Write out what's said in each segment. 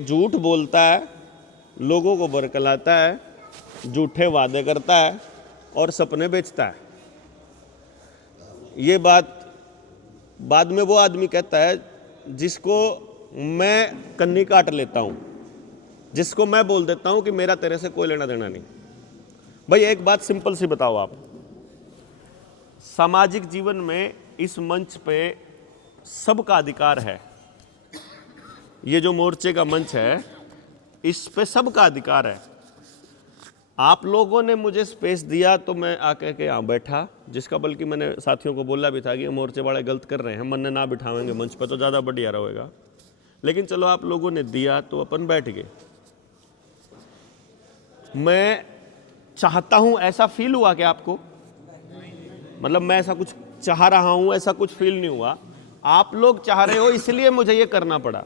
झूठ बोलता है, लोगों को बरकलाता है, झूठे वादे करता है और सपने बेचता है। ये बात बाद में वो आदमी कहता है जिसको मैं कन्नी काट लेता हूं, जिसको मैं बोल देता हूं कि मेरा तेरे से कोई लेना देना नहीं। भाई एक बात सिंपल सी बताओ, आप सामाजिक जीवन में इस मंच पे सबका अधिकार है। ये जो मोर्चे का मंच है इस पे सबका अधिकार है। आप लोगों ने मुझे स्पेस दिया तो मैं आके के यहाँ बैठा, जिसका बल्कि मैंने साथियों को बोला भी था कि मोर्चे वाले गलत कर रहे हैं, मन ने ना बिठावेंगे मंच पर तो ज़्यादा बढ़िया रहेगा, लेकिन चलो आप लोगों ने दिया तो अपन बैठ गए। मैं चाहता हूं, ऐसा फील हुआ कि आपको, मतलब मैं ऐसा कुछ चाह रहा हूं, ऐसा कुछ फील नहीं हुआ। आप लोग चाह रहे हो इसलिए मुझे ये करना पड़ा,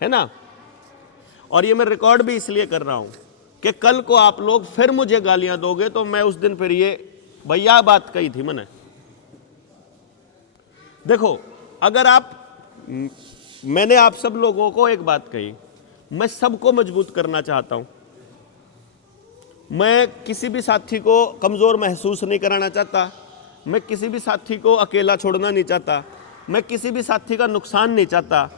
है ना। और ये मैं रिकॉर्ड भी इसलिए कर रहा हूं कि कल को आप लोग फिर मुझे गालियां दोगे तो मैं उस दिन फिर ये भैया बात कही थी मैंने। देखो, अगर मैंने आप सब लोगों को एक बात कही, मैं सबको मजबूत करना चाहता हूं। मैं किसी भी साथी को कमजोर महसूस नहीं कराना चाहता, मैं किसी भी साथी को अकेला छोड़ना नहीं चाहता, मैं किसी भी साथी का नुकसान नहीं चाहता।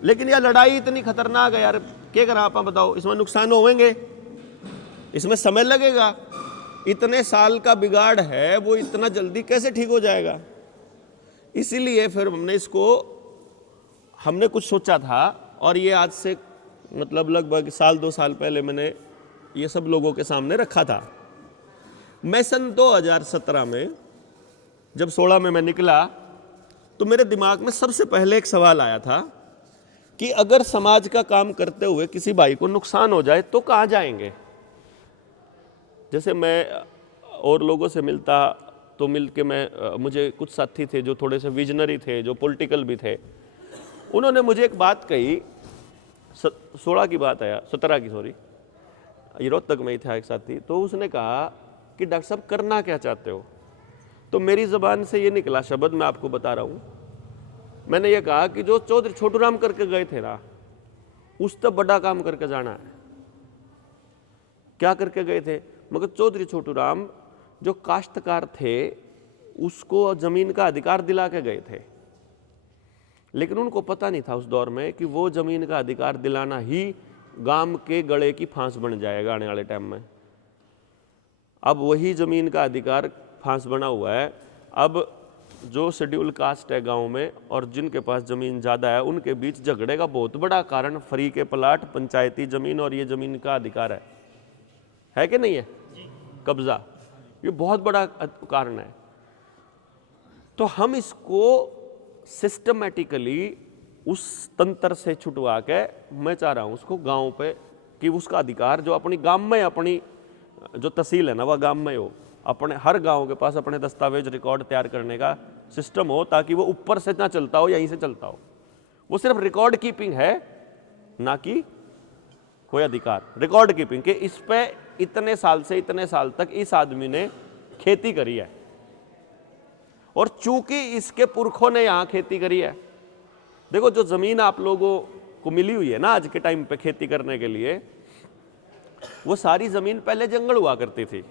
लेकिन यह लड़ाई इतनी खतरनाक है यार, क्या करा आप बताओ, इसमें नुकसान होंगे, इसमें समय लगेगा, इतने साल का बिगाड़ है, वो इतना जल्दी कैसे ठीक हो जाएगा। इसीलिए फिर हमने कुछ सोचा था, और ये आज से मतलब लगभग 1-2 साल पहले मैंने ये सब लोगों के सामने रखा था। मैं सन 2017 में जब 16 में मैं निकला तो मेरे दिमाग में सबसे पहले एक सवाल आया था कि अगर समाज का काम करते हुए किसी भाई को नुकसान हो जाए तो कहाँ जाएंगे। जैसे मैं और लोगों से मिलता तो मुझे कुछ साथी थे जो थोड़े से विजनरी थे, जो पॉलिटिकल भी थे। उन्होंने मुझे एक बात कही, 16 की बात आया, 17 की सॉरी, ये रोहतक में ही था एक साथी। तो उसने कहा कि डॉक्टर साहब करना क्या चाहते हो। तो मेरी ज़बान से ये निकला शब्द, मैं आपको बता रहा हूँ। मैंने ये कहा कि जो चौधरी छोटू राम करके गए थे ना, उस तक बड़ा काम करके जाना है। क्या करके गए थे? मगर चौधरी छोटू राम जो काश्तकार थे उसको ज़मीन का अधिकार दिला के गए थे, लेकिन उनको पता नहीं था उस दौर में कि वो ज़मीन का अधिकार दिलाना ही गांव के गले की फांस बन जाएगा आने वाले टाइम में। अब वही ज़मीन का अधिकार फांस बना हुआ है। अब जो शेड्यूल कास्ट है गांव में और जिनके पास ज़मीन ज़्यादा है उनके बीच झगड़े का बहुत बड़ा कारण फ्री के प्लाट, पंचायती ज़मीन और ये ज़मीन का अधिकार है कि नहीं है, कब्जा, ये बहुत बड़ा कारण है। तो हम इसको सिस्टमेटिकली उस तंत्र से छुटवा के मैं चाह रहा हूँ उसको गांव पे, कि उसका अधिकार जो अपनी गांव में, अपनी जो तहसील है ना वह गांव में हो, अपने हर गांव के पास अपने दस्तावेज रिकॉर्ड तैयार करने का सिस्टम हो, ताकि वो ऊपर से ना चलता हो, यहीं से चलता हो। वो सिर्फ रिकॉर्ड कीपिंग है, ना कि कोई अधिकार। रिकॉर्ड कीपिंग के इस पे इतने साल से इतने साल तक इस आदमी ने खेती करी है, और चूंकि इसके पुरखों ने यहाँ खेती करी है। देखो, जो जमीन आप लोगों को मिली हुई है ना आज के टाइम पे खेती करने के लिए, वो सारी जमीन पहले जंगल हुआ करती थी।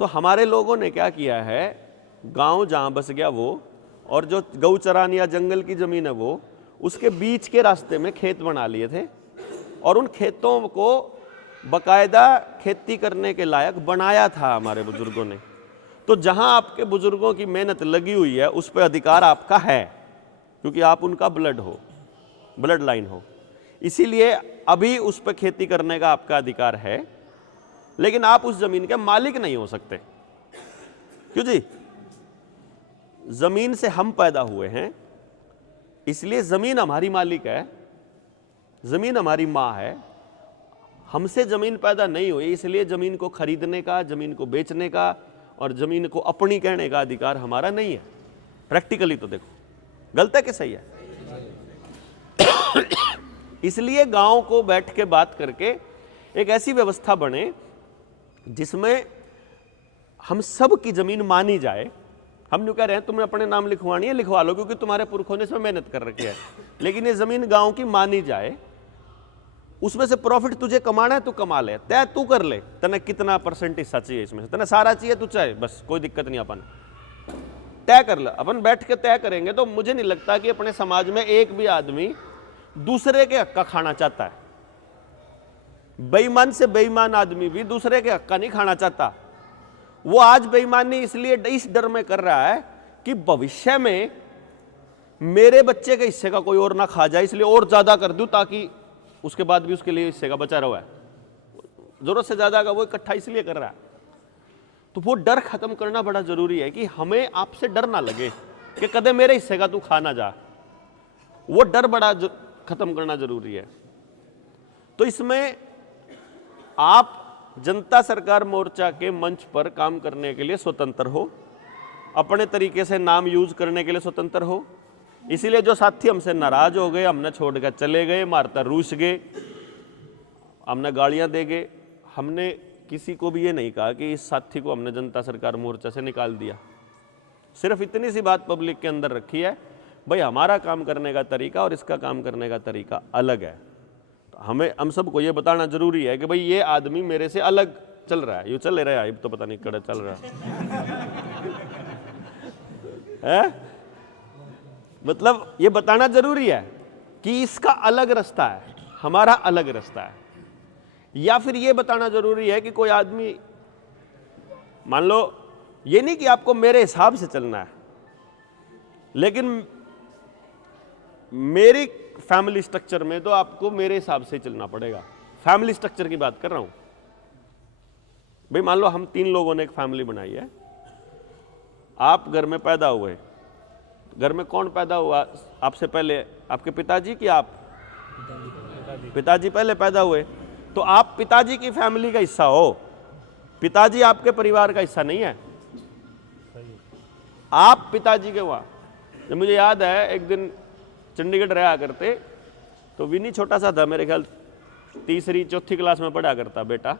तो हमारे लोगों ने क्या किया है, गांव जहां बस गया वो, और जो गौचरान या जंगल की जमीन है वो, उसके बीच के रास्ते में खेत बना लिए थे, और उन खेतों को बकायदा खेती करने के लायक बनाया था हमारे बुजुर्गों ने। तो जहां आपके बुजुर्गों की मेहनत लगी हुई है उस पर अधिकार आपका है, क्योंकि आप उनका ब्लड लाइन हो। इसीलिए अभी उस पर खेती करने का आपका अधिकार है, लेकिन आप उस जमीन के मालिक नहीं हो सकते। क्यों जी? जमीन से हम पैदा हुए हैं, इसलिए जमीन हमारी मालिक है, जमीन हमारी माँ है। हमसे जमीन पैदा नहीं हुई, इसलिए जमीन को खरीदने का, जमीन को बेचने का और जमीन को अपनी कहने का अधिकार हमारा नहीं है। प्रैक्टिकली तो देखो, गलत है कि सही है? इसलिए गांव को बैठ के बात करके एक ऐसी व्यवस्था बने जिसमें हम सब की जमीन मानी जाए, हम न्यू कह रहे हैं तुम्हें अपने नाम लिखवानी है, लिखवा लो, क्योंकि तुम्हारे पुरखों ने इसमें मेहनत कर रखी है। लेकिन ये जमीन गांव की मानी जाए, उसमें से प्रॉफिट तुझे कमाना है, तू कमा ले, तय तू कर ले, तने कितना परसेंट हिस्सा चाहिए इसमें से, तने सारा चाहिए तू चाहे, बस कोई दिक्कत नहीं, अपन तय कर ले। अपन बैठ के तय करेंगे तो मुझे नहीं लगता कि अपने समाज में एक भी आदमी दूसरे के हक का खाना चाहता है। बेईमान से बेईमान आदमी भी दूसरे के हक का नहीं खाना चाहता। वो आज बेईमानी इसलिए इस डर में कर रहा है कि भविष्य में मेरे बच्चे के हिस्से का कोई और ना खा जाए, इसलिए और ज्यादा कर दूं ताकि उसके बाद भी उसके लिए हिस्से का बचा रहा है। जरूरत से ज्यादा का वो इकट्ठा इसलिए कर रहा है। तो वो डर खत्म करना बड़ा जरूरी है कि हमें आपसे डर ना लगे कि कदे मेरे हिस्से का तू खा ना जा। वो डर बड़ा खत्म करना जरूरी है। तो इसमें आप जनता सरकार मोर्चा के मंच पर काम करने के लिए स्वतंत्र हो, अपने तरीके से नाम यूज करने के लिए स्वतंत्र हो। इसीलिए जो साथी हमसे नाराज हो गए, हमने छोड़कर चले गए, मारता रूस गए, हमने गालियां दे गए, हमने किसी को भी ये नहीं कहा कि इस साथी को हमने जनता सरकार मोर्चा से निकाल दिया। सिर्फ इतनी सी बात पब्लिक के अंदर रखी है, भाई हमारा काम करने का तरीका और इसका काम करने का तरीका अलग है। तो हमें हम सबको ये बताना जरूरी है कि भाई ये आदमी मेरे से अलग चल रहा है, यूँ चल रहा है, तो पता नहीं कड़े चल रहा है। मतलब ये बताना जरूरी है कि इसका अलग रास्ता है, हमारा अलग रास्ता है। या फिर ये बताना जरूरी है कि कोई आदमी, मान लो ये नहीं कि आपको मेरे हिसाब से चलना है, लेकिन मेरी फैमिली स्ट्रक्चर में तो आपको मेरे हिसाब से चलना पड़ेगा। फैमिली स्ट्रक्चर की बात कर रहा हूं भाई। मान लो हम 3 लोगों ने एक फैमिली बनाई है, आप घर में पैदा हुए, घर में कौन पैदा हुआ आपसे पहले, आपके पिताजी कि आप? पिताजी पहले पैदा हुए, तो आप पिताजी की फैमिली का हिस्सा हो, पिताजी आपके परिवार का हिस्सा नहीं है, आप पिताजी के हुआ। जब मुझे याद है एक दिन चंडीगढ़ रहा करते, तो विनी छोटा सा था, मेरे ख्याल 3री-4थी क्लास में पढ़ा करता बेटा।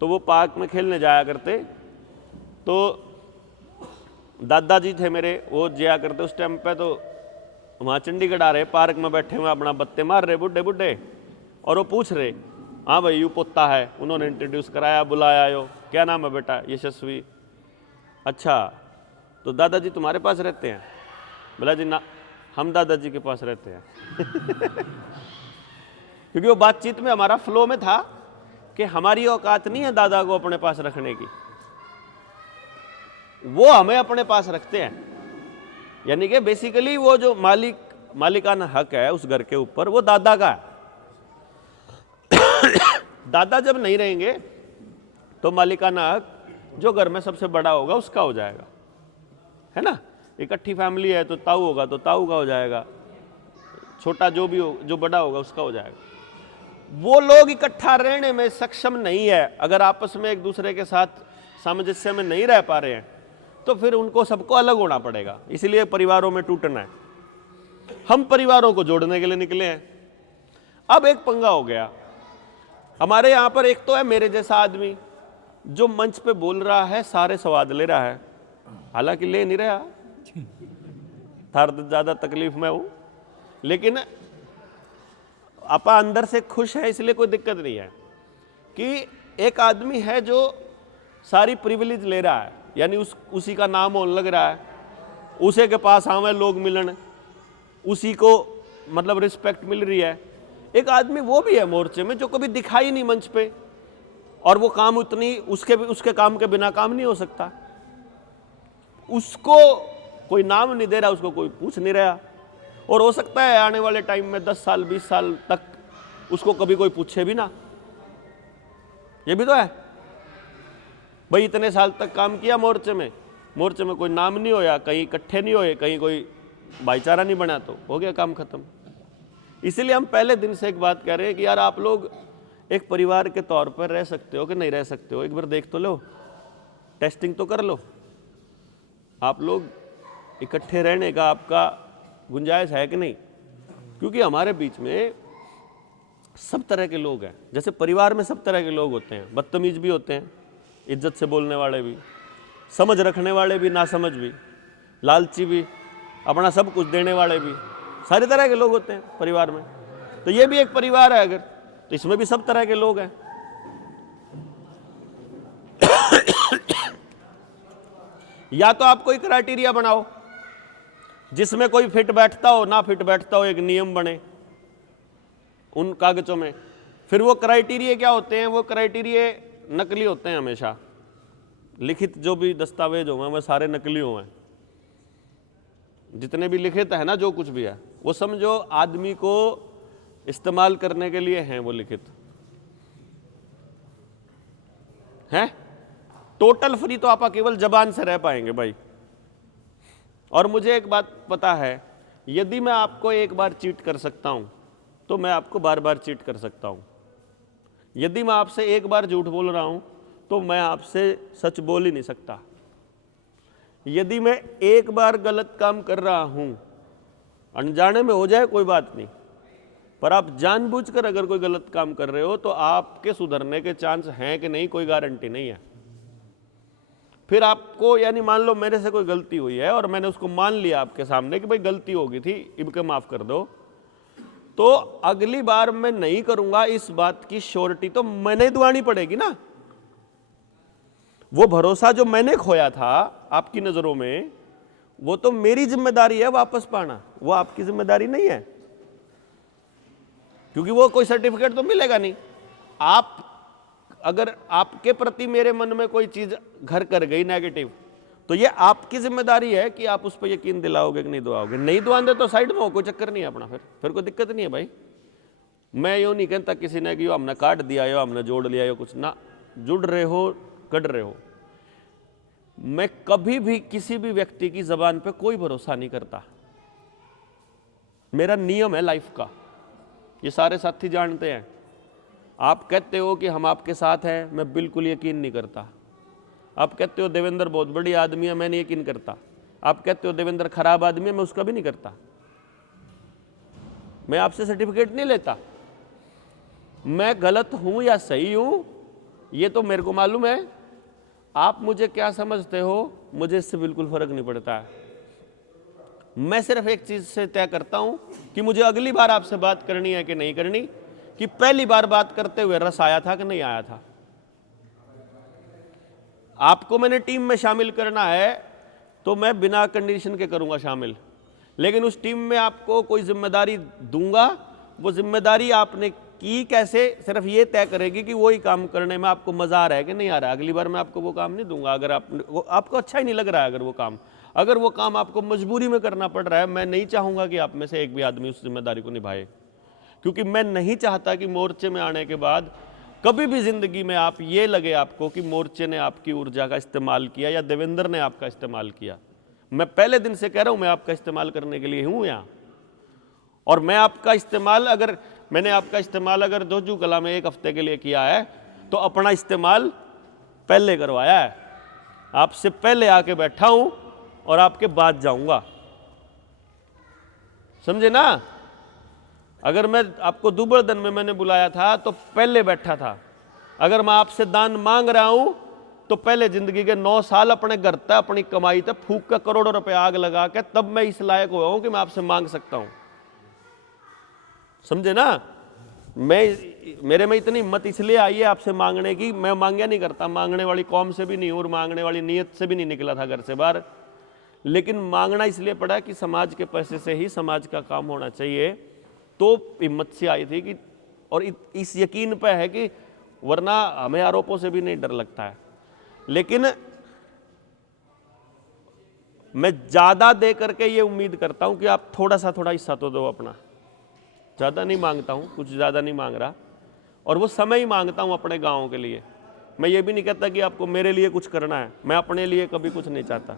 तो वो पार्क में खेलने जाया करते, तो दादाजी थे मेरे, वो जाया करते उस टाइम पे। तो वहाँ चंडीगढ़ आ रहे, पार्क में बैठे हुए अपना बत्ते मार रहे बुड्ढे बुड्ढे, और वो पूछ रहे, हाँ भाई यू पोता है। उन्होंने इंट्रोड्यूस कराया, बुलाया, यो क्या नाम है बेटा? यशस्वी। अच्छा, तो दादाजी तुम्हारे पास रहते हैं? बोला जी ना, हम दादाजी के पास रहते हैं। क्योंकि वो बातचीत में हमारा फ्लो में था कि हमारी औकात नहीं है दादा को अपने पास रखने की, वो हमें अपने पास रखते हैं। यानी कि बेसिकली वो जो मालिकाना हक है उस घर के ऊपर, वो दादा का है। दादा जब नहीं रहेंगे तो मालिकाना हक जो घर में सबसे बड़ा होगा उसका हो जाएगा, है ना। इकट्ठी फैमिली है तो ताऊ होगा तो ताऊ का हो जाएगा, छोटा जो भी हो, जो बड़ा होगा उसका हो जाएगा। वो लोग इकट्ठा रहने में सक्षम नहीं है, अगर आपस में एक दूसरे के साथ सामंजस्य में नहीं रह पा रहे हैं, तो फिर उनको सबको अलग होना पड़ेगा। इसलिए परिवारों में टूटना है। हम परिवारों को जोड़ने के लिए निकले हैं। अब एक पंगा हो गया हमारे यहाँ पर। एक तो है मेरे जैसा आदमी जो मंच पे बोल रहा है, सारे स्वाद ले रहा है, हालांकि ले नहीं रहा, थोड़ा ज्यादा तकलीफ में हूं, लेकिन आपा अंदर से खुश है, इसलिए कोई दिक्कत नहीं है। कि एक आदमी है जो सारी प्रिविलेज ले रहा है, यानी उसी का नाम होने लग रहा है, उसे के पास आवे लोग मिलन, उसी को मतलब रिस्पेक्ट मिल रही है। एक आदमी वो भी है मोर्चे में जो कभी दिखाई नहीं मंच पे, और वो काम उतनी उसके काम के बिना काम नहीं हो सकता। उसको कोई नाम नहीं दे रहा, उसको कोई पूछ नहीं रहा, और हो सकता है आने वाले टाइम में 10 साल 20 साल तक उसको कभी कोई पूछे भी ना। ये भी तो है भाई, इतने साल तक काम किया मोर्चे में कोई नाम नहीं होया, कहीं इकट्ठे नहीं होए, कहीं कोई भाईचारा नहीं बना, तो हो गया काम खत्म। इसीलिए हम पहले दिन से एक बात कह रहे हैं कि यार आप लोग एक परिवार के तौर पर रह सकते हो कि नहीं रह सकते हो, एक बार देख तो लो, टेस्टिंग तो कर लो। आप लोग इकट्ठे रहने का आपका गुंजाइश है कि नहीं? क्योंकि हमारे बीच में सब तरह के लोग हैं। जैसे परिवार में सब तरह के लोग होते हैं, बदतमीज भी होते हैं, इज्जत से बोलने वाले भी, समझ रखने वाले भी, ना समझ भी, लालची भी, अपना सब कुछ देने वाले भी, सारे तरह के लोग होते हैं परिवार में। तो ये भी एक परिवार है अगर, तो इसमें भी सब तरह के लोग हैं। या तो आप कोई क्राइटेरिया बनाओ जिसमें कोई फिट बैठता हो, ना फिट बैठता हो, एक नियम बने उन कागजों में। फिर वो क्राइटेरिया क्या होते हैं? वो क्राइटेरिया नकली होते हैं हमेशा। लिखित जो भी दस्तावेज होंगे वो सारे नकली हुए हैं। जितने भी लिखित है ना, जो कुछ भी है, वो समझो आदमी को इस्तेमाल करने के लिए हैं। वो लिखित हैं, टोटल फ्री तो आप केवल जबान से रह पाएंगे भाई। और मुझे एक बात पता है, यदि मैं आपको एक बार चीट कर सकता हूं तो मैं आपको बार बार चीट कर सकता हूं। यदि मैं आपसे एक बार झूठ बोल रहा हूं तो मैं आपसे सच बोल ही नहीं सकता। यदि मैं एक बार गलत काम कर रहा हूं, अनजाने में हो जाए कोई बात नहीं, पर आप जानबूझकर अगर कोई गलत काम कर रहे हो तो आपके सुधरने के चांस हैं कि नहीं, कोई गारंटी नहीं है। फिर आपको, यानी मान लो मेरे से कोई गलती हुई है और मैंने उसको मान लिया आपके सामने कि भाई गलती हो गई थी, इनके माफ कर दो, तो अगली बार मैं नहीं करूंगा, इस बात की श्योरिटी तो मैंने दिलानी पड़ेगी ना। वो भरोसा जो मैंने खोया था आपकी नजरों में, वो तो मेरी जिम्मेदारी है वापस पाना, वो आपकी जिम्मेदारी नहीं है, क्योंकि वो कोई सर्टिफिकेट तो मिलेगा नहीं। आप अगर आपके प्रति मेरे मन में कोई चीज घर कर गई नेगेटिव, तो ये आपकी जिम्मेदारी है कि आप उस पर यकीन दिलाओगे कि नहीं दिलाओगे। नहीं दिलाओगे तो साइड में हो, कोई चक्कर नहीं है अपना, फिर कोई दिक्कत नहीं है भाई। मैं यूं नहीं कहता किसी ने कि यो हमने काट दिया, यो हमने जोड़ लिया, यो कुछ ना, जुड़ रहे हो, कट रहे हो। मैं कभी भी किसी भी व्यक्ति की जबान पे कोई भरोसा नहीं करता। मेरा नियम है लाइफ का, ये सारे साथी जानते हैं। आप कहते हो कि हम आपके साथ हैं, मैं बिल्कुल यकीन नहीं करता। आप कहते हो देवेंद्र बहुत बड़ी आदमी है, मैं नहीं यकीन करता। आप कहते हो देवेंद्र खराब आदमी है, मैं उसका भी नहीं करता। मैं आपसे सर्टिफिकेट नहीं लेता। मैं गलत हूं या सही हूं ये तो मेरे को मालूम है। आप मुझे क्या समझते हो, मुझे इससे बिल्कुल फर्क नहीं पड़ता है। मैं सिर्फ एक चीज से तय करता हूं कि मुझे अगली बार आपसे बात करनी है कि नहीं करनी, कि पहली बार बात करते हुए रस आया था कि नहीं आया था। आपको मैंने टीम में शामिल करना है तो मैं बिना कंडीशन के करूंगा शामिल, लेकिन उस टीम में आपको कोई जिम्मेदारी दूंगा, वो जिम्मेदारी आपने की कैसे सिर्फ ये तय करेगी कि वही काम करने में आपको मजा आ रहा है कि नहीं आ रहा है। अगली बार मैं आपको वो काम नहीं दूंगा अगर आपको अच्छा ही नहीं लग रहा है। अगर वो काम आपको मजबूरी में करना पड़ रहा है, मैं नहीं चाहूंगा कि आप में से एक भी आदमी उस जिम्मेदारी को निभाए, क्योंकि मैं नहीं चाहता कि मोर्चे में आने के बाद कभी भी जिंदगी में आप ये लगे आपको कि मोर्चे ने आपकी ऊर्जा का इस्तेमाल किया या देवेंद्र ने आपका इस्तेमाल किया। मैं पहले दिन से कह रहा हूं, मैं आपका इस्तेमाल करने के लिए हूं यहां, और मैं आपका इस्तेमाल अगर जोजू कला में एक हफ्ते के लिए किया है तो अपना इस्तेमाल पहले करवाया है। आपसे पहले आके बैठा हूं और आपके बाद जाऊंगा, समझे ना। अगर मैं आपको दुबड़ दिन में मैंने बुलाया था तो पहले बैठा था। अगर मैं आपसे दान मांग रहा हूं तो पहले जिंदगी के 9 साल अपने घर तक अपनी कमाई तक फूक कर करोड़ों रुपए आग लगा के तब मैं इस लायक हुआ हूं कि मैं आपसे मांग सकता हूं, समझे ना। मेरे में इतनी हिम्मत इसलिए आई है आपसे मांगने की, मैं मांगा नहीं करता, मांगने वाली कौम से भी नहीं और मांगने वाली नीयत से भी नहीं निकला था घर से बाहर, लेकिन मांगना इसलिए पड़ा कि समाज के पैसे से ही समाज का काम होना चाहिए, तो हिम्मत से आई थी कि, और इस यकीन पे है कि वरना हमें आरोपों से भी नहीं डर लगता है। लेकिन मैं ज्यादा दे करके ये उम्मीद करता हूं कि आप थोड़ा हिस्सा तो दो अपना। ज्यादा नहीं मांगता हूं, कुछ ज्यादा नहीं मांग रहा, और वो समय ही मांगता हूं अपने गांव के लिए। मैं ये भी नहीं कहता कि आपको मेरे लिए कुछ करना है, मैं अपने लिए कभी कुछ नहीं चाहता।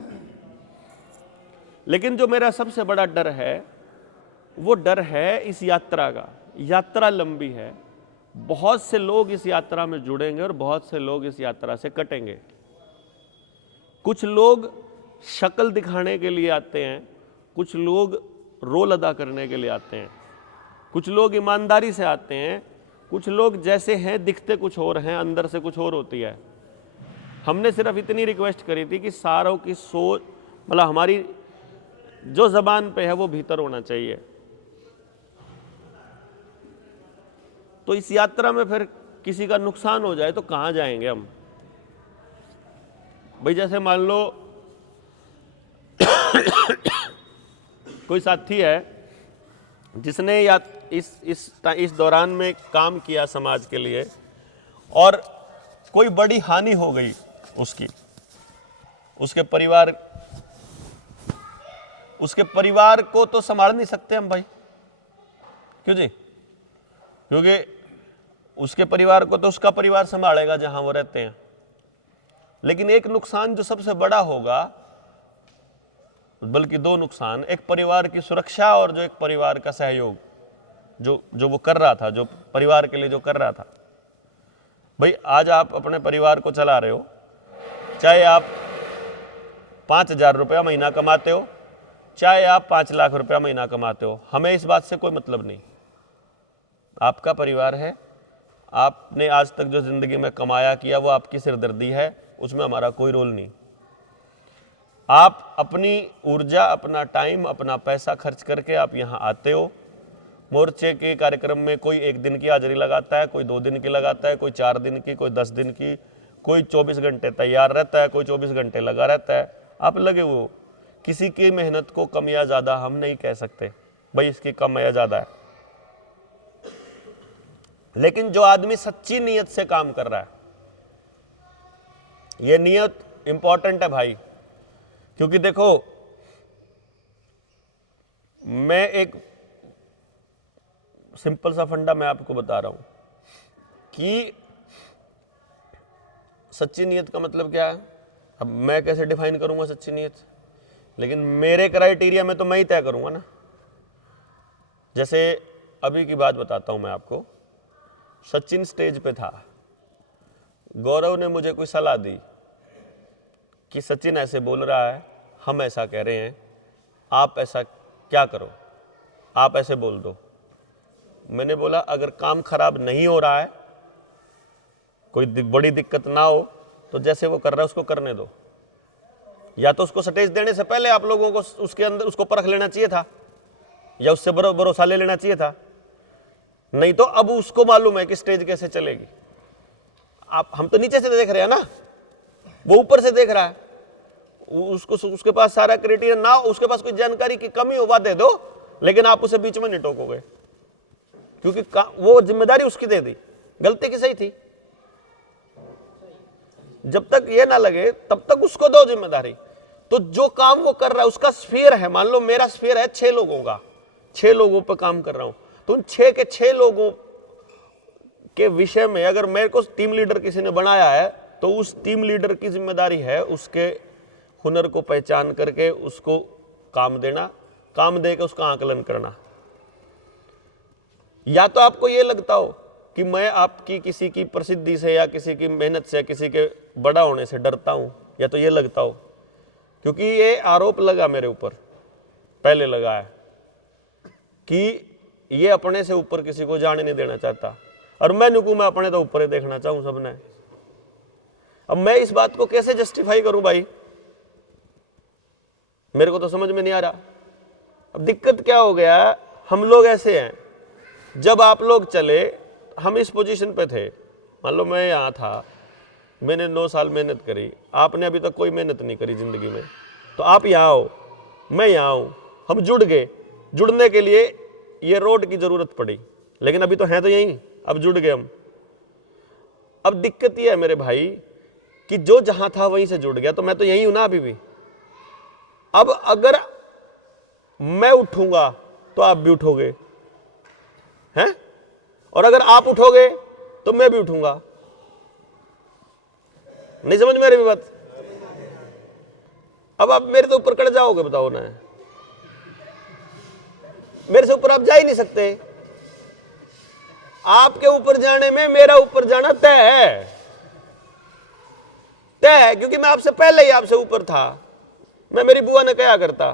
लेकिन जो मेरा सबसे बड़ा डर है वो डर है इस यात्रा का। यात्रा लंबी है, बहुत से लोग इस यात्रा में जुड़ेंगे और बहुत से लोग इस यात्रा से कटेंगे। कुछ लोग शक्ल दिखाने के लिए आते हैं, कुछ लोग रोल अदा करने के लिए आते हैं, कुछ लोग ईमानदारी से आते हैं, कुछ लोग जैसे हैं दिखते कुछ और हैं, अंदर से कुछ और होती है। हमने सिर्फ इतनी रिक्वेस्ट करी थी कि सारों की सोच, मतलब हमारी जो जबान पे है वो भीतर होना चाहिए। तो इस यात्रा में फिर किसी का नुकसान हो जाए तो कहाँ जाएंगे हम? भाई जैसे मान लो कोई साथी है जिसने या इस दौरान में काम किया समाज के लिए और कोई बड़ी हानि हो गई उसकी, उसके परिवार को तो संभाल नहीं सकते हम भाई, क्यों जी? क्योंकि उसके परिवार को तो उसका परिवार संभालेगा जहां वो रहते हैं। लेकिन एक नुकसान जो सबसे बड़ा होगा, बल्कि दो नुकसान, एक परिवार की सुरक्षा और जो एक परिवार का सहयोग, जो वो कर रहा था, जो परिवार के लिए जो कर रहा था। भाई आज आप अपने परिवार को चला रहे हो, चाहे आप 5,000 रुपया महीना कमाते हो, चाहे आप 5 लाख रुपया महीना कमाते हो, हमें इस बात से कोई मतलब नहीं। आपका परिवार है, आपने आज तक जो जिंदगी में कमाया किया वो आपकी सिरदर्दी है, उसमें हमारा कोई रोल नहीं। आप अपनी ऊर्जा, अपना टाइम, अपना पैसा खर्च करके आप यहाँ आते हो। मोर्चे के कार्यक्रम में कोई 1 दिन की हाजिरी लगाता है, कोई 2 दिन की लगाता है, कोई 4 दिन की, कोई 10 दिन की, कोई 24 घंटे तैयार रहता है, कोई 24 घंटे लगा रहता है। आप लगे हो, किसी की मेहनत को कम या ज़्यादा हम नहीं कह सकते, भाई इसकी कम या ज़्यादा है। लेकिन जो आदमी सच्ची नीयत से काम कर रहा है, ये नीयत इंपॉर्टेंट है भाई। क्योंकि देखो, मैं एक सिंपल सा फंडा मैं आपको बता रहा हूं कि सच्ची नीयत का मतलब क्या है। अब मैं कैसे डिफाइन करूंगा सच्ची नीयत, लेकिन मेरे क्राइटेरिया में तो मैं ही तय करूंगा ना। जैसे अभी की बात बताता हूं मैं आपको। सचिन स्टेज पे था, गौरव ने मुझे कोई सलाह दी कि सचिन ऐसे बोल रहा है, हम ऐसा कह रहे हैं, आप ऐसा क्या करो, आप ऐसे बोल दो। मैंने बोला अगर काम खराब नहीं हो रहा है, कोई बड़ी दिक्कत ना हो, तो जैसे वो कर रहा है उसको करने दो। या तो उसको स्टेज देने से पहले आप लोगों को उसके अंदर उसको परख लेना चाहिए था, या उससे भरोसा ले लेना चाहिए था। नहीं तो अब उसको मालूम है कि स्टेज कैसे चलेगी। हम तो नीचे से देख रहे हैं ना, वो ऊपर से देख रहा है। उसके पास सारा क्राइटेरिया ना हो, उसके पास कोई जानकारी की कमी हो, दे दो, लेकिन आप उसे बीच में नहीं टोकोगे, क्योंकि वो जिम्मेदारी उसकी दे दी। गलती की सही थी, जब तक ये ना लगे तब तक उसको दो जिम्मेदारी। तो जो काम वो कर रहा है उसका स्फीयर है, मान लो मेरा स्फीयर है 6 लोगों का, 6 लोगों पर काम कर रहा हूं, तो उन 6 के 6 लोगों के विषय में अगर मेरे को टीम लीडर किसी ने बनाया है, तो उस टीम लीडर की जिम्मेदारी है उसके हुनर को पहचान करके उसको काम देना, काम दे के उसका आकलन करना। या तो आपको ये लगता हो कि मैं आपकी किसी की प्रसिद्धि से या किसी की मेहनत से, किसी के बड़ा होने से डरता हूं, या तो ये लगता हो, क्योंकि ये आरोप लगा मेरे ऊपर, पहले लगा है कि ये अपने से ऊपर किसी को जाने नहीं देना चाहता, और मैं अपने तो ऊपर ही देखना चाहूं सबने। अब मैं इस बात को कैसे जस्टिफाई करूं भाई, मेरे को तो समझ में नहीं आ रहा। अब दिक्कत क्या हो गया, हम लोग ऐसे हैं, जब आप लोग चले, हम इस पोजीशन पे थे, मान लो मैं यहाँ था, मैंने 9 साल मेहनत करी, आपने अभी तक कोई मेहनत नहीं करी जिंदगी में, तो आप यहाँ हो, मैं यहाँ हूँ, हम जुड़ गए। जुड़ने के लिए ये रोड की जरूरत पड़ी, लेकिन अभी तो हैं तो यहीं, अब जुड़ गए हम। अब दिक्कत ये है मेरे भाई कि जो जहां था वहीं से जुड़ गया, तो मैं तो यहीं हूं ना अभी भी। अब अगर मैं उठूंगा तो आप भी उठोगे, हैं? और अगर आप उठोगे तो मैं भी उठूंगा। नहीं समझ में आ रही बात? अब आप मेरे से ऊपर कट जाओगे, बताओ ना, मेरे से ऊपर आप जा ही नहीं सकते। आपके ऊपर जाने में मेरा ऊपर जाना तय है, क्योंकि मैं आपसे पहले ही आपसे ऊपर था। मैं, मेरी बुआ ने क्या करता,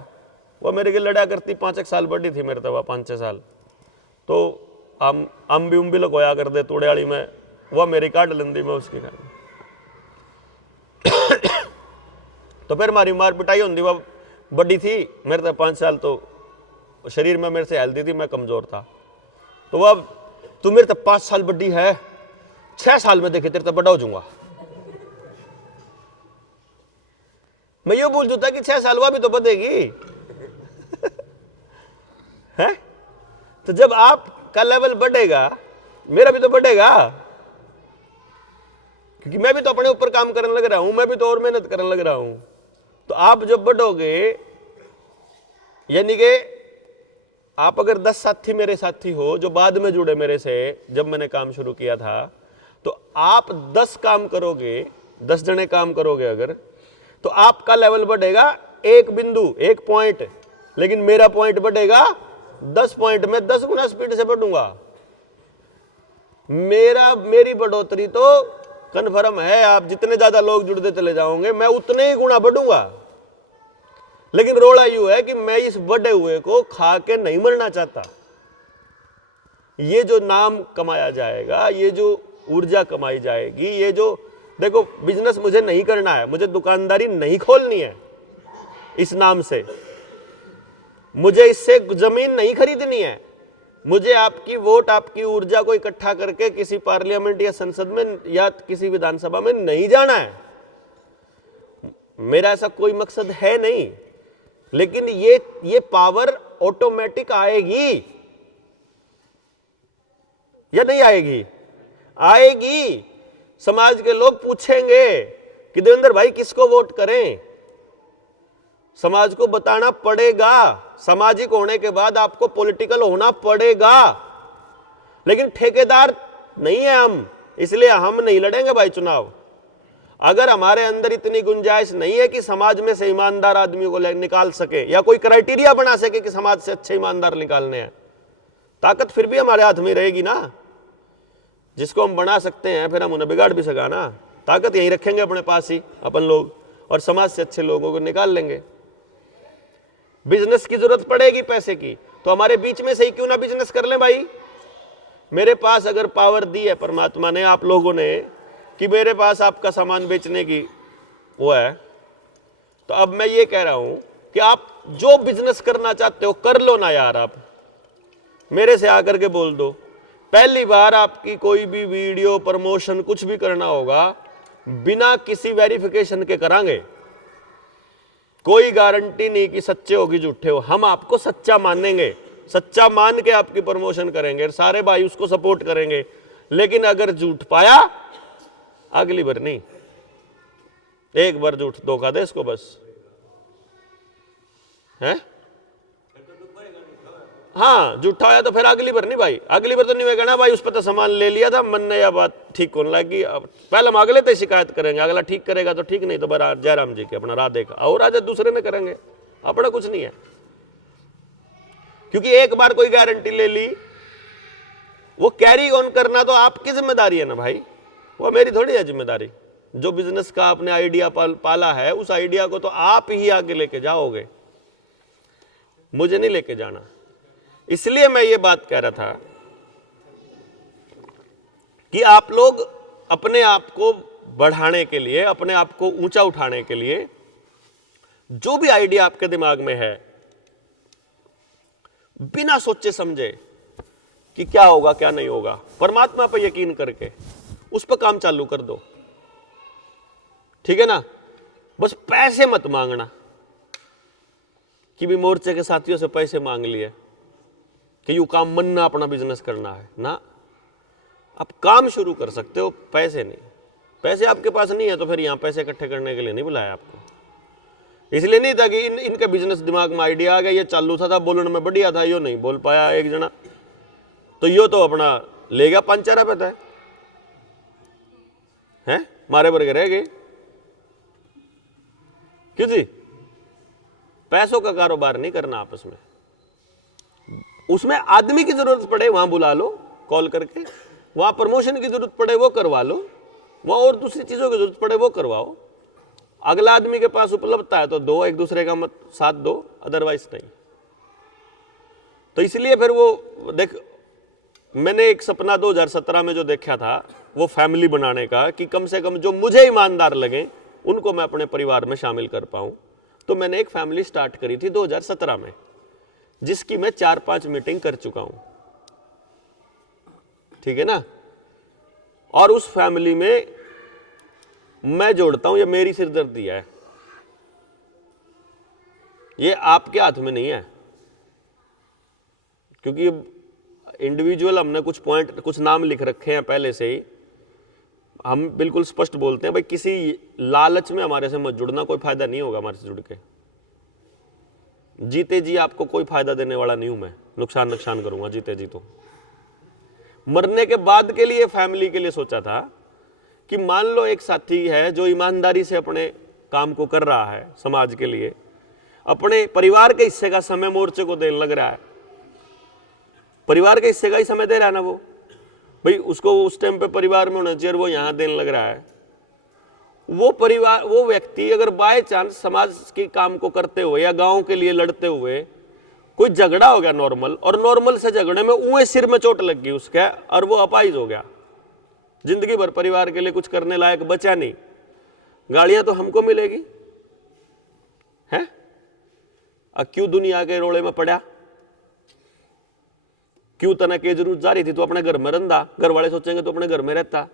वो मेरे के लड़ा करती, 5 साल बड़ी थी मेरे तो, 5-6 साल, तो हम भी लगोया कर दे तोड़े वाली में, वह मेरी काट लेंदी, मैं उसकी काट। तो फिर हमारी मार पिटाई होती, वह बड़ी थी मेरे तो 5 साल, तो शरीर में मेरे से हेल्दी थी, मैं कमजोर था। तो वह तू मेरे तो 5 साल बड़ी है, 6 साल में देखे तेरे तो बड़ा हो जाऊंगा। मैं ये बोल देता कि 6 साल वह भी तो बढ़ेगी है। तो जब आपका लेवल बढ़ेगा मेरा भी तो बढ़ेगा, क्योंकि मैं भी तो अपने ऊपर काम करने लग रहा हूं, मैं भी तो और मेहनत करने लग रहा हूं। तो आप जब बढ़ोगे, यानी कि आप अगर 10 साथी मेरे साथी हो जो बाद में जुड़े मेरे से, जब मैंने काम शुरू किया था, तो आप 10 काम करोगे, 10 जने काम करोगे अगर, तो आपका लेवल बढ़ेगा 1 बिंदु 1 पॉइंट, लेकिन मेरा पॉइंट बढ़ेगा 10 पॉइंट में 10 गुना स्पीड से बढ़ूंगा। मेरी बढ़ोतरी तो कन्फर्म है, आप जितने ज्यादा लोग जुड़ते चले जाओगे मैं उतने ही गुना बढ़ूंगा। लेकिन रोड़ा यू है कि मैं इस बढ़े हुए को खा के नहीं मरना चाहता। ये जो नाम कमाया जाएगा, ये जो ऊर्जा कमाई जाएगी, ये जो देखो बिजनेस मुझे नहीं करना है, मुझे दुकानदारी नहीं खोलनी है इस नाम से, मुझे इससे जमीन नहीं खरीदनी है, मुझे आपकी वोट, आपकी ऊर्जा को इकट्ठा करके किसी पार्लियामेंट या संसद में या किसी विधानसभा में नहीं जाना है। मेरा ऐसा कोई मकसद है नहीं। लेकिन ये पावर ऑटोमेटिक आएगी या नहीं आएगी? आएगी। समाज के लोग पूछेंगे कि देवेंद्र भाई किसको वोट करें, समाज को बताना पड़ेगा। सामाजिक होने के बाद आपको पॉलिटिकल होना पड़ेगा, लेकिन ठेकेदार नहीं है हम, इसलिए हम नहीं लड़ेंगे भाई चुनाव। अगर हमारे अंदर इतनी गुंजाइश नहीं है कि समाज में से ईमानदार आदमियों को निकाल सके, या कोई क्राइटेरिया बना सके कि समाज से अच्छे ईमानदार निकालने हैं, ताकत फिर भी हमारे हाथ में रहेगी ना। जिसको हम बना सकते हैं फिर हम उन्हें बिगाड़ भी सका ना। ताकत यहीं रखेंगे अपने पास ही अपन लोग, और समाज से अच्छे लोगों को निकाल लेंगे। बिजनेस की जरूरत पड़ेगी पैसे की, तो हमारे बीच में से ही क्यों ना बिजनेस कर लें भाई। मेरे पास अगर पावर दी है परमात्मा ने, आप लोगों ने, कि मेरे पास आपका सामान बेचने की वो है, तो अब मैं ये कह रहा हूं कि आप जो बिजनेस करना चाहते हो कर लो ना यार। आप मेरे से आकर के बोल दो, पहली बार आपकी कोई भी वीडियो प्रमोशन कुछ भी करना होगा बिना किसी वेरिफिकेशन के करांगे। कोई गारंटी नहीं कि सच्चे हो कि झूठे हो, हम आपको सच्चा मानेंगे, सच्चा मान के आपकी प्रमोशन करेंगे, सारे भाई उसको सपोर्ट करेंगे। लेकिन अगर झूठ पाया अगली बार नहीं, एक बार झूठ धोखा दे इसको बस है। हाँ झूठा होया तो फिर अगली बार नहीं भाई, अगली बार तो नहीं कहना भाई उस पर तो सामान ले लिया था, मन ने यह बात ठीक होने लगी, पहले हम अगले तो शिकायत करेंगे, अगला ठीक करेगा तो ठीक, नहीं तो बरा जयराम जी के अपना राधे का और आज दूसरे में करेंगे, अपना कुछ नहीं है। क्योंकि एक बार कोई गारंटी ले ली, वो कैरी ऑन करना तो आपकी जिम्मेदारी है ना भाई, वो मेरी थोड़ी है जिम्मेदारी। जो बिजनेस का आपने आइडिया पाला है, उस आइडिया को तो आप ही आगे लेके जाओगे, मुझे नहीं लेके जाना। इसलिए मैं ये बात कह रहा था कि आप लोग अपने आप को बढ़ाने के लिए, अपने आप को ऊंचा उठाने के लिए, जो भी आइडिया आपके दिमाग में है, बिना सोचे समझे कि क्या होगा क्या नहीं होगा, परमात्मा पर यकीन करके उस पर काम चालू कर दो। ठीक है ना? बस पैसे मत मांगना कि भी मोर्चे के साथियों से पैसे मांग लिए कि यू काम मनना अपना बिजनेस करना है ना। आप काम शुरू कर सकते हो, पैसे नहीं। पैसे आपके पास नहीं है तो फिर यहां पैसे इकट्ठे करने के लिए नहीं बुलाया आपको। इसलिए नहीं था कि इनके बिजनेस दिमाग में आइडिया आ गया, ये चालू था बोलने में बढ़िया था, यो नहीं बोल पाया एक जना, तो यो तो अपना ले गया 5-4 रुपए है, मारे भर के रह गए। क्यों जी? पैसों का कारोबार नहीं करना आपस में। उसमें आदमी की जरूरत पड़े वहां बुला लो कॉल करके, वहां प्रमोशन की जरूरत पड़े वो करवा लो, वहां और दूसरी चीजों की जरूरत पड़े वो करवाओ। अगला आदमी के पास उपलब्धता है तो दो, एक दूसरे का मत साथ दो, अदरवाइज नहीं। तो इसलिए फिर वो देख, मैंने एक सपना 2017 में जो देखा था वो फैमिली बनाने का, कि कम से कम जो मुझे ईमानदार लगे उनको मैं अपने परिवार में शामिल कर पाऊं। तो मैंने एक फैमिली स्टार्ट करी थी 2017 में, जिसकी मैं 4-5 मीटिंग कर चुका हूं, ठीक है ना। और उस फैमिली में मैं जोड़ता हूं, ये मेरी सिरदर्दी है, ये आपके हाथ में नहीं है, क्योंकि इंडिविजुअल हमने कुछ पॉइंट, कुछ नाम लिख रखे हैं पहले से ही। हम बिल्कुल स्पष्ट बोलते हैं भाई, किसी लालच में हमारे से मत जुड़ना, कोई फायदा नहीं होगा हमारे से जुड़ के। जीते जी आपको कोई फायदा देने वाला नहीं हूं मैं, नुकसान करूंगा जीते जी। तो मरने के बाद के लिए फैमिली के लिए सोचा था कि मान लो एक साथी है जो ईमानदारी से अपने काम को कर रहा है, समाज के लिए अपने परिवार के हिस्से का समय मोर्चे को देने लग रहा है, परिवार के हिस्से का ही समय दे रहा है ना वो भाई, उसको उस टाइम पे परिवार में होना चाहिए, वो यहां देने लग रहा है। वो परिवार, वो व्यक्ति अगर बाय चांस समाज के काम को करते हुए या गांव के लिए लड़ते हुए कोई झगड़ा हो गया नॉर्मल, और नॉर्मल से झगड़े में ऊए सिर में चोट लग गई उसके और वो अपाहिज हो गया, जिंदगी भर परिवार के लिए कुछ करने लायक बचा नहीं, गालियां तो हमको मिलेगी है। क्यों दुनिया के रोड़े में पड़ा, क्यों तना के जरूरत जा रही थी, तो अपने घर में रंधा, घर वाले सोचेंगे तो अपने घर में रहता।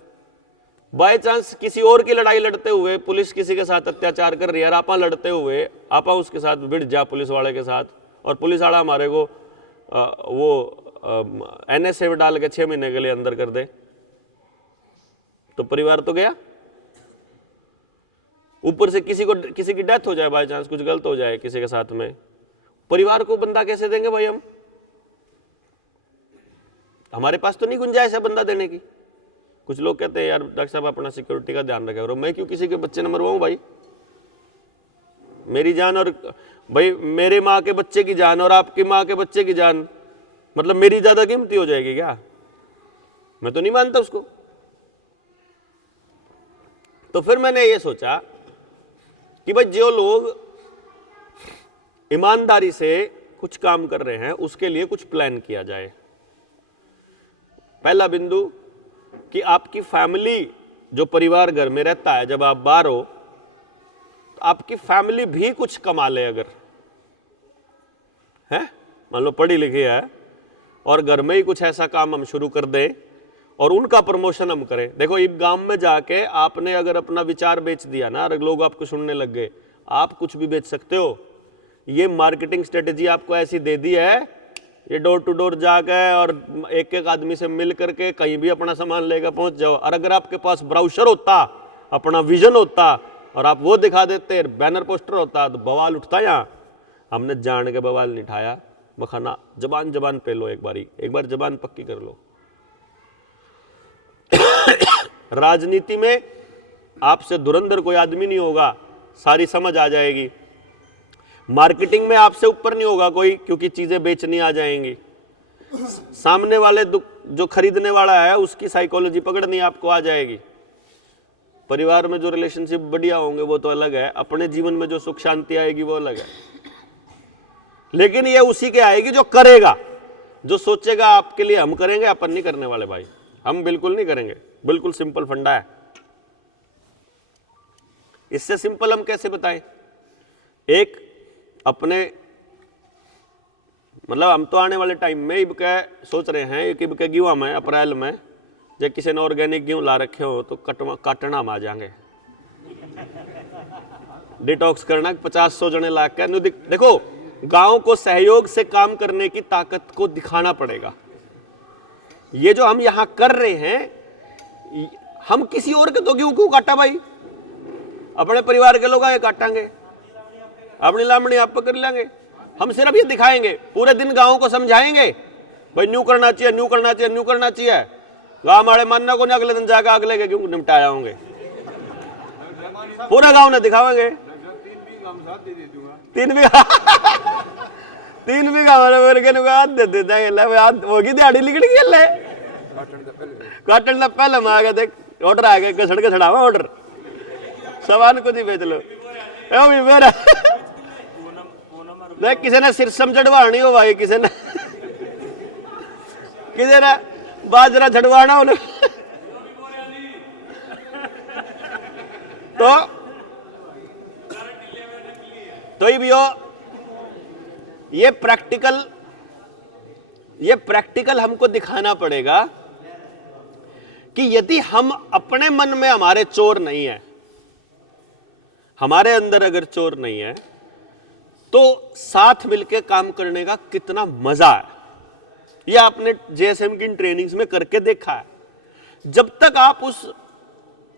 बाय चांस किसी और की लड़ाई लड़ते हुए पुलिस किसी के साथ अत्याचार कर रही है, आपा लड़ते हुए आपा उसके साथ भिड़ जा पुलिस वाले के साथ, और पुलिस वाला हमारे को वो NSA में डाल के 6 महीने के लिए अंदर कर दे, तो परिवार तो गया। ऊपर से किसी की डेथ हो जाए, बाय चांस कुछ गलत हो जाए किसी के साथ में, परिवार को बंदा कैसे देंगे भाई हम? हमारे पास तो नहीं गुंजाइश है बंदा देने की। कुछ लोग कहते हैं यार डॉक्टर साहब अपना सिक्योरिटी का ध्यान रखा करो, मैं क्यों किसी के बच्चे न मरवाऊं भाई? मेरी जान और भाई मेरी माँ के बच्चे की जान और आपकी माँ के बच्चे की जान, मतलब मेरी ज्यादा कीमती हो जाएगी क्या? मैं तो नहीं मानता उसको। तो फिर मैंने ये सोचा कि भाई जो लोग ईमानदारी से कुछ काम कर रहे हैं उसके लिए कुछ प्लान किया जाए। पहला बिंदु कि आपकी फैमिली, जो परिवार घर में रहता है, जब आप बाहर हो तो आपकी फैमिली भी कुछ कमा ले, अगर है मान लो पढ़ी लिखी है और घर में ही कुछ ऐसा काम हम शुरू कर दें और उनका प्रमोशन हम करें। देखो इस गांव में जाके आपने अगर अपना विचार बेच दिया ना, अगर लोग आपको सुनने लग गए, आप कुछ भी बेच सकते हो। ये मार्केटिंग स्ट्रेटेजी आपको ऐसी दे दी है, ये डोर टू डोर जाके और एक एक आदमी से मिल करके कहीं भी अपना सामान लेकर पहुंच जाओ। और अगर आपके पास ब्राउशर होता, अपना विजन होता और आप वो दिखा देते, बैनर पोस्टर होता, तो बवाल उठता। यहाँ हमने जान के बवाल नहीं उठाया, मखाना जबान पे लो, एक बार जबान पक्की कर लो। राजनीति में आपसे धुरंधर कोई आदमी नहीं होगा, सारी समझ आ जाएगी। मार्केटिंग में आपसे ऊपर नहीं होगा कोई, क्योंकि चीजें बेचनी आ जाएंगी। सामने वाले जो खरीदने वाला है उसकी साइकोलॉजी पकड़नी आपको आ जाएगी। परिवार में जो रिलेशनशिप बढ़िया होंगे वो तो अलग है, अपने जीवन में जो सुख शांति आएगी वो अलग है। लेकिन ये उसी के आएगी जो करेगा, जो सोचेगा आपके लिए हम करेंगे, अपन नहीं करने वाले भाई, हम बिल्कुल नहीं करेंगे। बिल्कुल सिंपल फंडा है। इससे सिंपल हम कैसे बताएं? एक अपने मतलब हम तो आने वाले टाइम में इब के सोच रहे हैं कि इब के गेहूं में अप्रैल में जब किसी ने ऑर्गेनिक गेहूं ला रखे हो तो काटना हम आ जाएंगे, डिटॉक्स करना 50-100 जने ला के। देखो गांव को सहयोग से काम करने की ताकत को दिखाना पड़ेगा। ये जो हम यहां कर रहे हैं, हम किसी और के तो गेहूं क्यों काटा भाई? अपने परिवार के लोग आए काटांगे, अपनी लामड़ी आप पकड़ लेंगे। हम सिर्फ ये दिखाएंगे, पूरे दिन गांव को समझाएंगे भाई न्यू करना चाहिए, न्यू करना चाहिए, न्यू करना चाहिए। गांव वाले मानना को नहीं, अगले दिन जाकर अगले के क्यों निपटाया होंगे, पूरा गांव ने दिखावेंगे। 3 बीघा मेरे के दे देता है, होगी दिहाड़ी निकल गई ले काटन का पहले में आ गया। देख ऑर्डर आ गया, घसड़ के छड़ावा ऑर्डर, सामान को ही बेच लो। मेरा देख किसी ने सिर समझवानी हो भाई, किसी ने बाजरा छड़वाना उन्हें। तो तो भी हो, ये प्रैक्टिकल हमको दिखाना पड़ेगा कि यदि हम अपने मन में हमारे चोर नहीं है, हमारे अंदर अगर चोर नहीं है, तो साथ मिलके काम करने का कितना मजा है। यह आपने जेएसएम की ट्रेनिंग्स में करके देखा है। जब तक आप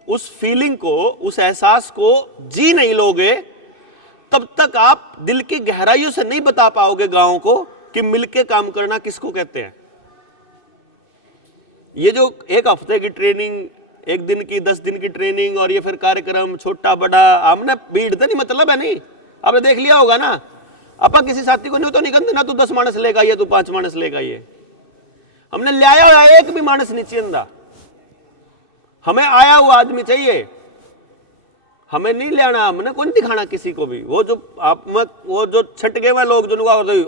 उस फीलिंग को, उस एहसास को जी नहीं लोगे, तब तक आप दिल की गहराइयों से नहीं बता पाओगे गांव को कि मिलके काम करना किसको कहते हैं। ये जो एक हफ्ते की ट्रेनिंग, एक दिन की, 10 दिन की ट्रेनिंग, और ये फिर कार्यक्रम छोटा बड़ा, हमने भीड़ तो नहीं मतलब है, नहीं आपने देख लिया होगा ना। अपा किसी साथी को नहीं तो नहीं कहते ना तू 10 मानस लेगा ये, तू 5 मानस लेगा ये। हमने ले आया हुआ एक भी मानस नहीं चाहिए, हमें आया हुआ आदमी चाहिए, हमें नहीं ले आना, हमने कौन दिखाना किसी को भी। वो जो छटके हुए लोग जो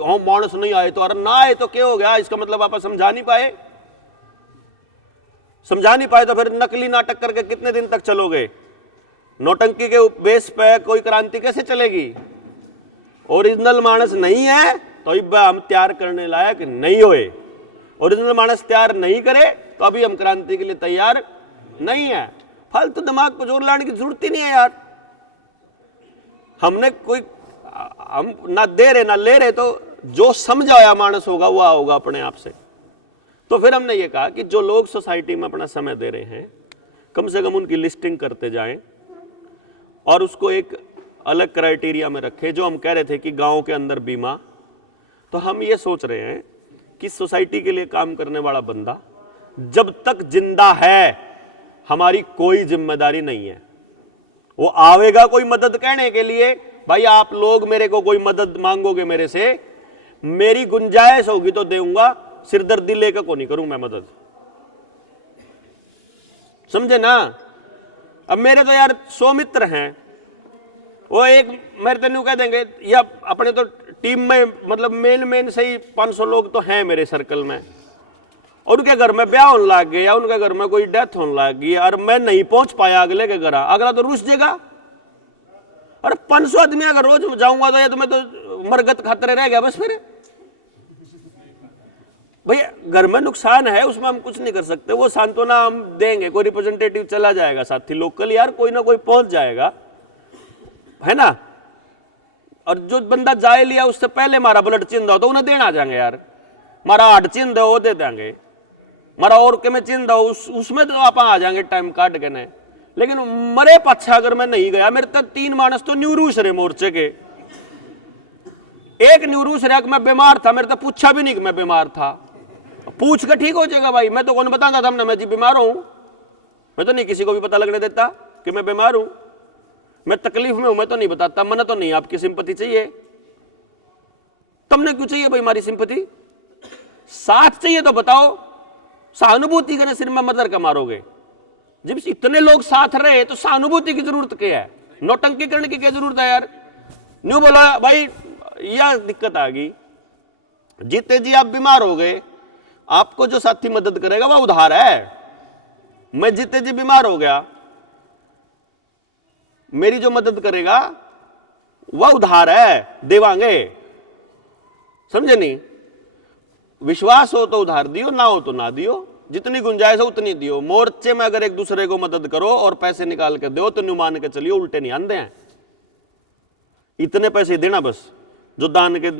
हम मानस नहीं आए तो, अरे ना आए तो क्या हो गया, इसका मतलब आप समझा नहीं पाए। समझा नहीं पाए तो फिर नकली नाटक करके कितने दिन तक चलोगे। नौटंकी के बेस पे कोई क्रांति कैसे चलेगी। ओरिजिनल मानस नहीं है तो हम तैयार करने लायक नहीं होए। ओरिजिनल मानस तैयार नहीं करे तो अभी हम क्रांति के लिए तैयार नहीं है। फालतू दिमाग को जोर लाने की जरूरत ही नहीं है यार। हमने हम ना दे रहे ना ले रहे, तो जो समझा हुआ मानस होगा वो होगा अपने आप से। तो फिर हमने ये कहा कि जो लोग सोसाइटी में अपना समय दे रहे हैं, कम से कम उनकी लिस्टिंग करते जाएं और उसको एक अलग क्राइटेरिया में रखें। जो हम कह रहे थे कि गांव के अंदर बीमा, तो हम ये सोच रहे हैं कि सोसाइटी के लिए काम करने वाला बंदा जब तक जिंदा है, हमारी कोई जिम्मेदारी नहीं है। वो आवेगा कोई मदद कहने के लिए, भाई आप लोग मेरे को कोई मदद मांगोगे मेरे से, मेरी गुंजाइश होगी तो दूंगा, सिरदर्दी लेकर को नहीं करूं मैं मदद, समझे ना। अब मेरे तो यार 100 मित्र हैं, वो एक मेरे तेन कह देंगे, या अपने तो टीम में मतलब मेन से ही 500 लोग तो हैं मेरे सर्कल में, और उनके घर में ब्याह होने लग गए या उनके घर में कोई डेथ होने लग गई और मैं नहीं पहुंच पाया अगले के घर, अगला तो रुस जाएगा। और 500 आदमी अगर रोज जाऊंगा तो ये तो मैं तो मरगत खाते रह गया बस। फिर भैया घर में नुकसान है, उसमें हम कुछ नहीं कर सकते, वो सांत्वना हम देंगे, कोई रिप्रेजेंटेटिव चला जाएगा साथी लोकल, यार कोई ना कोई पहुंच जाएगा, है ना। और जो बंदा जाए लिया उससे पहले हमारा ब्लड चिंदा हो तो उन्हें देना आ जाएंगे यार, हमारा हार्ट चिंदा हो वो दे देंगे, हमारा और के में चिंदा हो उसमें तो आप आ जाएंगे टाइम काट के नहीं। लेकिन मरे पाछा अगर मैं नहीं गया, मेरे तक 3 मानस तो न्यूरूस रहे मोर्चे के, एक न्यूरूस रहा मैं बीमार था, मेरे तो पूछा भी नहीं कि मैं बीमार था, पूछ के ठीक हो जाएगा भाई। मैं तो कौन बताता था हमने मैं जी बीमार हूं, मैं तो नहीं किसी को भी पता लगने देता कि मैं बीमार हूं, मैं तकलीफ में हूं, मैं तो नहीं बताता। मना तो नहीं, आपकी सिंपैथी चाहिए, तुमने क्यों चाहिए भाई हमारी सिंपैथी, साथ चाहिए तो बताओ। सहानुभूति करने सिर में मदर का मारोगे, जब इतने लोग साथ रहे तो सहानुभूति की जरूरत क्या है, नौटंकी करने की क्या जरूरत है यार। न्यू बोला भाई यह दिक्कत आ गई, जीते जी आप बीमार हो गए, आपको जो साथी मदद करेगा वह उधार है। मैं जीते जी बीमार हो गया, मेरी जो मदद करेगा वह उधार है, देवांगे, समझे नहीं। विश्वास हो तो उधार दियो, ना हो तो ना दियो, जितनी गुंजाइश हो उतनी दियो। मोर्चे में अगर एक दूसरे को मदद करो और पैसे निकाल के दो तो न्यू मान के चलियो उल्टे नहीं आंधे हैं, इतने पैसे देना बस, जो दान के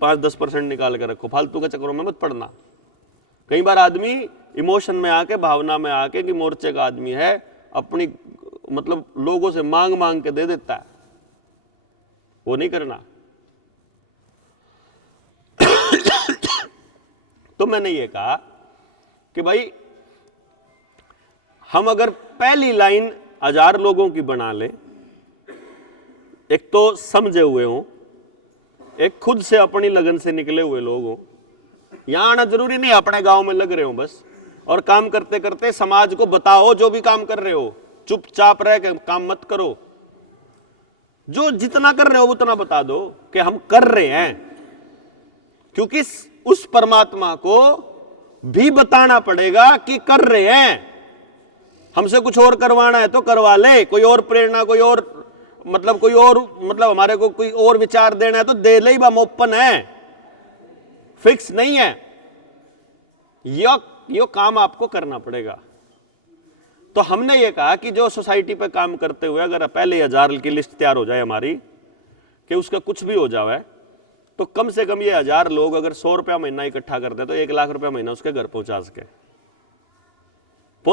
5-10% निकाल के रखो, फालतू के चक्करों में मत पड़ना। कई बार आदमी इमोशन में आके, भावना में आके कि मोर्चे का आदमी है, अपनी मतलब लोगों से मांग मांग के दे देता है, वो नहीं करना। तो मैंने ये कहा कि भाई हम अगर पहली लाइन 1000 लोगों की बना ले, एक तो समझे हुए हों, एक खुद से अपनी लगन से निकले हुए लोग हों, यहां आना जरूरी नहीं अपने गांव में लग रहे हो बस, और काम करते करते समाज को बताओ जो भी काम कर रहे हो, चुपचाप रह के काम मत करो, जो जितना कर रहे हो उतना बता दो कि हम कर रहे हैं, क्योंकि उस परमात्मा को भी बताना पड़ेगा कि कर रहे हैं। हमसे कुछ और करवाना है तो करवा ले, कोई और प्रेरणा, कोई और मतलब कोई और, मतलब हमारे को कोई और विचार देना है तो दे ले, हम ओपन है, फिक्स नहीं है। यो काम आपको करना पड़ेगा। तो हमने ये कहा कि जो सोसाइटी पे काम करते हुए अगर पहले 1000 की लिस्ट तैयार हो जाए हमारी कि उसका कुछ भी हो जाए, तो कम से कम ये 1000 लोग अगर 100 रुपया महीना इकट्ठा करते तो 1 लाख रुपया महीना उसके घर पहुंच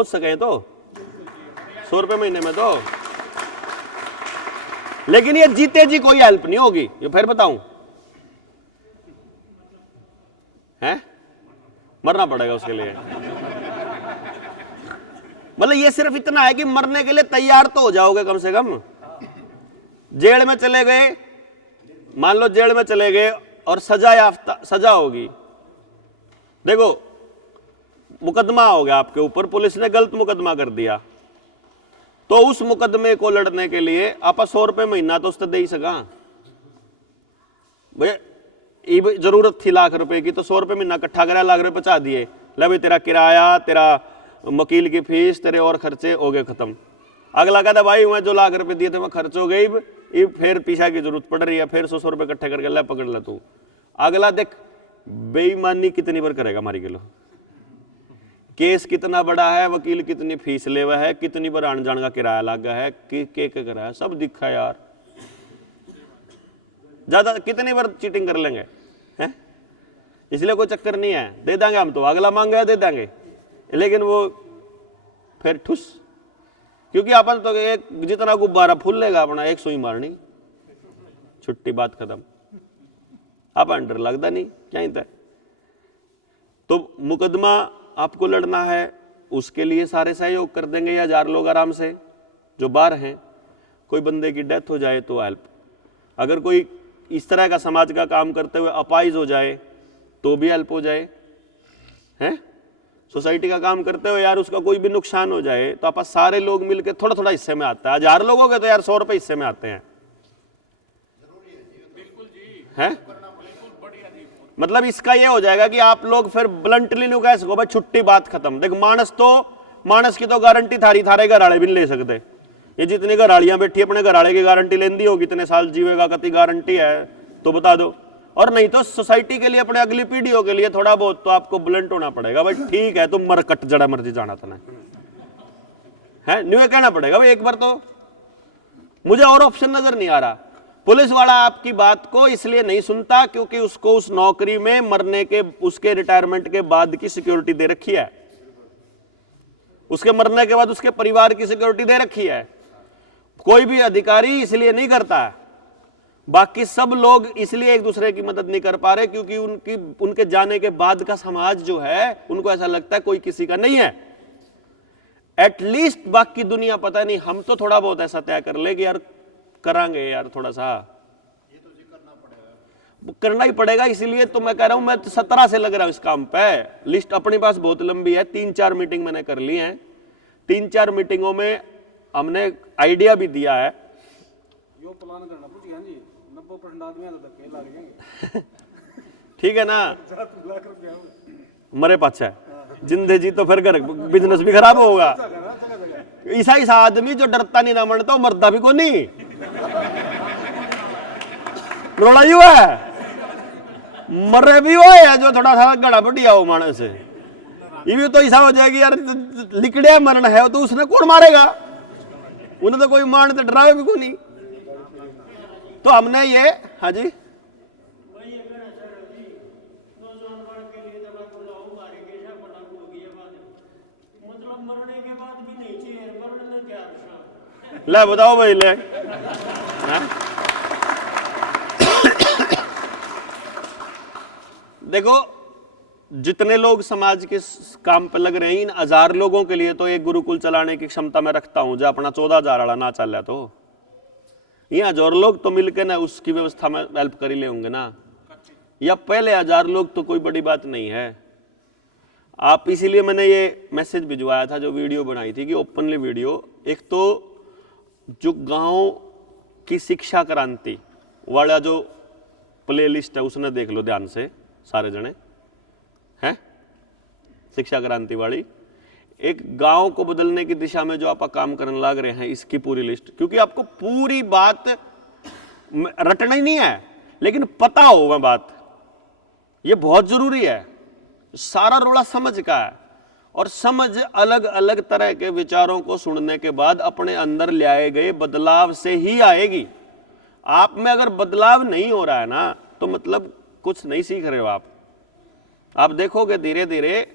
सके तो 100 रुपये महीने में तो। लेकिन ये जीते जी कोई हेल्प नहीं होगी, ये फिर बताऊं है, मरना पड़ेगा उसके लिए। मतलब ये सिर्फ इतना है कि मरने के लिए तैयार तो हो जाओगे कम से कम। जेल में चले गए, मान लो जेल में चले गए और सजा होगी, देखो मुकदमा हो गया आपके ऊपर, पुलिस ने गलत मुकदमा कर दिया, तो उस मुकदमे को लड़ने के लिए आप 100 रुपये महीना तो उससे दे ही सका। भैया जरूरत थी लाख रुपए की, तो 100 रुपये महीना इकट्ठा करा, लाख रुपए बचा दिए, ले भाई तेरा किराया, तेरा वकील की फीस, तेरे और खर्चे हो गए खत्म। अगला कहता भाई मैं जो लाख रुपए दिए थे मैं खर्च हो गई, फिर पीछा की जरूरत पड़ रही है, फिर 100 रुपये इकट्ठे करके ले पकड़ ले तू। अगला देख बेईमानी कितनी बार करेगा मारी किलो, केस कितना बड़ा है, वकील कितनी फीस ले हुआ है, कितनी बार आने जाने का किराया लगा है, के कराया सब दिखा यार, ज्यादा कितनी बार चीटिंग कर लेंगे हैं। इसलिए कोई चक्कर नहीं है, दे देंगे हम तो, अगला मांगे दे देंगे, लेकिन वो फिर ठुस, क्योंकि अपन तो एक जितना गुब्बारा फूल लेगा अपना, एक सुई मारनी, छुट्टी बात खत्म, अपन डर लगता नहीं क्या था। तो मुकदमा आपको लड़ना है, उसके लिए सारे सहयोग कर देंगे 1000 लोग आराम से जो बाहर हैं। कोई बंदे की डेथ हो जाए तो हेल्प, अगर कोई इस तरह का समाज का काम करते हुए अपाइज हो जाए तो भी हेल्प हो जाए, हैं। सोसाइटी का काम करते हुए यार उसका कोई भी नुकसान हो जाए तो आप सारे लोग मिलकर थोड़ा थोड़ा हिस्से में आता है। 1000 लोग हो गए तो यार 100 रुपये हिस्से में आते हैं, हैं। मतलब इसका ये हो जाएगा कि आप लोग फिर ब्लंटली नहीं कह सको भाई छुट्टी बात खत्म। देख मानस की तो गारंटी थारे घराड़े भी नहीं ले सकते। ये जितनी घराड़ियां बैठी अपने घराड़े की गारंटी लेंदी होगी, कितने साल जीवेगा, कति गारंटी है तो बता दो। और नहीं तो सोसाइटी के लिए, अपने अगली पीढ़ियों के लिए थोड़ा बहुत तो आपको ब्लंट होना पड़ेगा भाई, ठीक है तुम मर कट जड़ा मर्जी जाना था है, न्यू कहना पड़ेगा भाई एक बार तो। मुझे और ऑप्शन नजर नहीं आ रहा। पुलिस वाला आपकी बात को इसलिए नहीं सुनता क्योंकि उसको उस नौकरी में मरने के, उसके रिटायरमेंट के बाद की सिक्योरिटी दे रखी है, उसके मरने के बाद उसके परिवार की सिक्योरिटी दे रखी है। कोई भी अधिकारी इसलिए नहीं करता है, बाकी सब लोग इसलिए एक दूसरे की मदद नहीं कर पा रहे क्योंकि उनके जाने के बाद का समाज जो है उनको ऐसा लगता है कोई किसी का नहीं है। एटलीस्ट बाकी दुनिया पता नहीं, हम तो थोड़ा बहुत ऐसा तय कर ले कि यार करांगे यार, थोड़ा सा ये तो करना ही पड़ेगा। इसीलिए तो मैं कह रहा हूं, मैं 17 से लग रहा हूं इस काम पे। लिस्ट अपने पास बहुत लंबी है, 3-4 मीटिंग मैंने कर ली है। 3-4 मीटिंगों में हमने आइडिया भी दिया है। यो प्लान करना पूछिए जी, 90% आदमी तो धक्के लग जाएंगे ठीक है ना, मरे पाछा जिंदे जी तो फिर घर बिजनेस भी खराब होगा। ऐसा आदमी जो डरता नहीं ना मरता, मरता भी को नहीं। रोड़ा ही हुआ है, मरे भी हुआ है जो थोड़ा सा गड़ा बढ़िया हो मानस से। ये भी तो ऐसा हो जाएगी यार लिकड़िया मरण है तो उसने कौन मारेगा, उन्हें तो कोई मारने तो डरावे भी को नहीं। तो हमने ये, हाँ जी ले बताओ भाई ले देखो जितने लोग समाज के काम पे लग रहे हैं, इन 1000 लोगों के लिए तो एक गुरुकुल चलाने की क्षमता मैं रखता हूं। जो अपना 14,000 वाला ना चल तो ये 1000 लोग तो मिलकर ना उसकी व्यवस्था में हेल्प कर ही ले होंगे ना, या पहले 1000 लोग तो कोई बड़ी बात नहीं है। आप इसीलिए मैंने ये मैसेज भिजवाया था, जो वीडियो बनाई थी कि ओपनली वीडियो। एक तो जो गांव की शिक्षा क्रांति वाला जो प्लेलिस्ट है उसने देख लो ध्यान से सारे जने हैं, शिक्षा क्रांति वाली। एक गांव को बदलने की दिशा में जो आप काम करने लग रहे हैं, इसकी पूरी लिस्ट, क्योंकि आपको पूरी बात रटना ही नहीं है, लेकिन पता हो वह बात, ये बहुत जरूरी है। सारा रोला समझ का है, और समझ अलग अलग तरह के विचारों को सुनने के बाद अपने अंदर ले आए गए बदलाव से ही आएगी। आप में अगर बदलाव नहीं हो रहा है ना, तो मतलब कुछ नहीं सीख रहे हो आप देखोगे धीरे धीरे,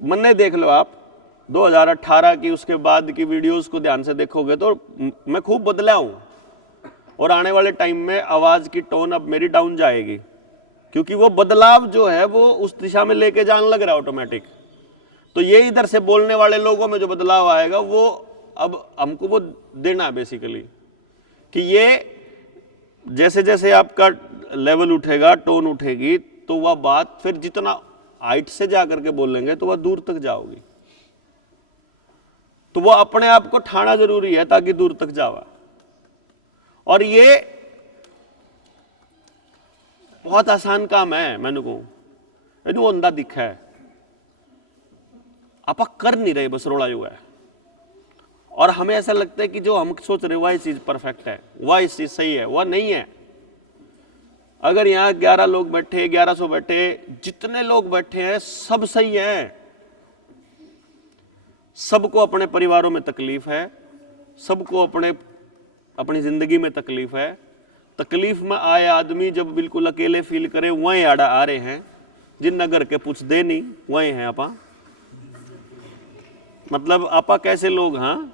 मन्ने देख लो आप 2018 की उसके बाद की वीडियोस को ध्यान से देखोगे तो मैं खूब बदला हूं, और आने वाले टाइम में आवाज की टोन अब मेरी डाउन जाएगी, क्योंकि वो बदलाव जो है वो उस दिशा में लेके जाने लग रहा है ऑटोमेटिक। तो ये इधर से बोलने वाले लोगों में जो बदलाव आएगा वो अब हमको वो देना है बेसिकली, कि ये जैसे जैसे आपका लेवल उठेगा, टोन उठेगी, तो वह बात फिर जितना हाइट से जाकर के बोलेंगे तो वह दूर तक जाओगी। तो वो अपने आप को ठाना जरूरी है ताकि दूर तक जावा। और ये बहुत आसान काम है, मैंने को इनू अंधा दिखा है, आप कर नहीं रहे, बस रोड़ा हुआ है। और हमें ऐसा लगता है कि जो हम सोच रहे वह चीज परफेक्ट है, वह चीज सही है, वह नहीं है। अगर यहाँ 11 लोग बैठे, 1100 बैठे, जितने लोग बैठे हैं सब सही हैं। सबको अपने परिवारों में तकलीफ है, सबको अपनी जिंदगी में तकलीफ है। तकलीफ में आए आदमी जब बिल्कुल अकेले फील करे, वहीं आड़ा आ रहे हैं, जिन नगर के पूछ दे नहीं वहीं हैं आपा। मतलब आपा कैसे लोग हाँ,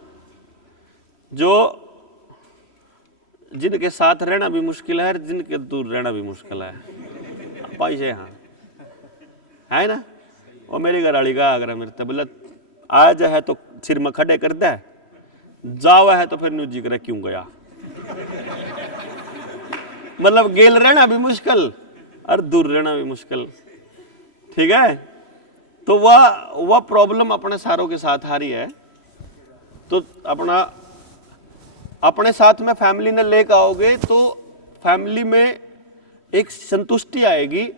जो जिनके साथ रहना भी मुश्किल है, जिनके दूर रहना भी मुश्किल है, पैसे हाँ है ना। और मेरी घरवाली का अगर मेरे बोला आज है तो सिर में खड़े कर दे, जावा है तो फिर न्यूजी करे क्यों गया। मतलब गेल रहना भी मुश्किल और दूर रहना भी मुश्किल, ठीक है। तो वह प्रॉब्लम अपने सारों के साथ आ रही है। तो अपने साथ में फैमिली ने लेकर आओगे तो फैमिली में एक संतुष्टि आएगी।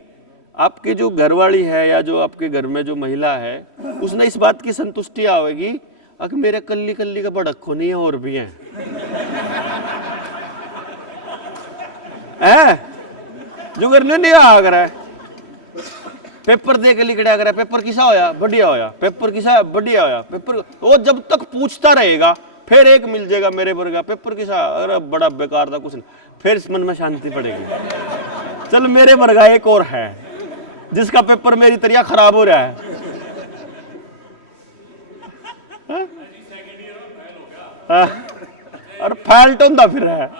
आपकी जो घरवाली है या जो आपके घर में जो महिला है, उसने इस बात की संतुष्टि आएगी कि मेरे कल्ली कल्ली का बड़क्को नहीं है, और भी हैं जो करने नहीं आगर है। पेपर दे के लिखड़ा कर, पेपर किसा होया, बढ़िया होया, पेपर किसा बढ़िया होया, पेपर वो जब तक पूछता रहेगा फिर एक मिल जाएगा मेरे वर्गा, पेपर किसा अरे बड़ा बेकार था कुछ नहीं, फिर इस मन में शांति पड़ेगी। चल मेरे वर्गा एक और है जिसका पेपर मेरी तरह खराब हो रहा है, और फैल टोंदा फिर है।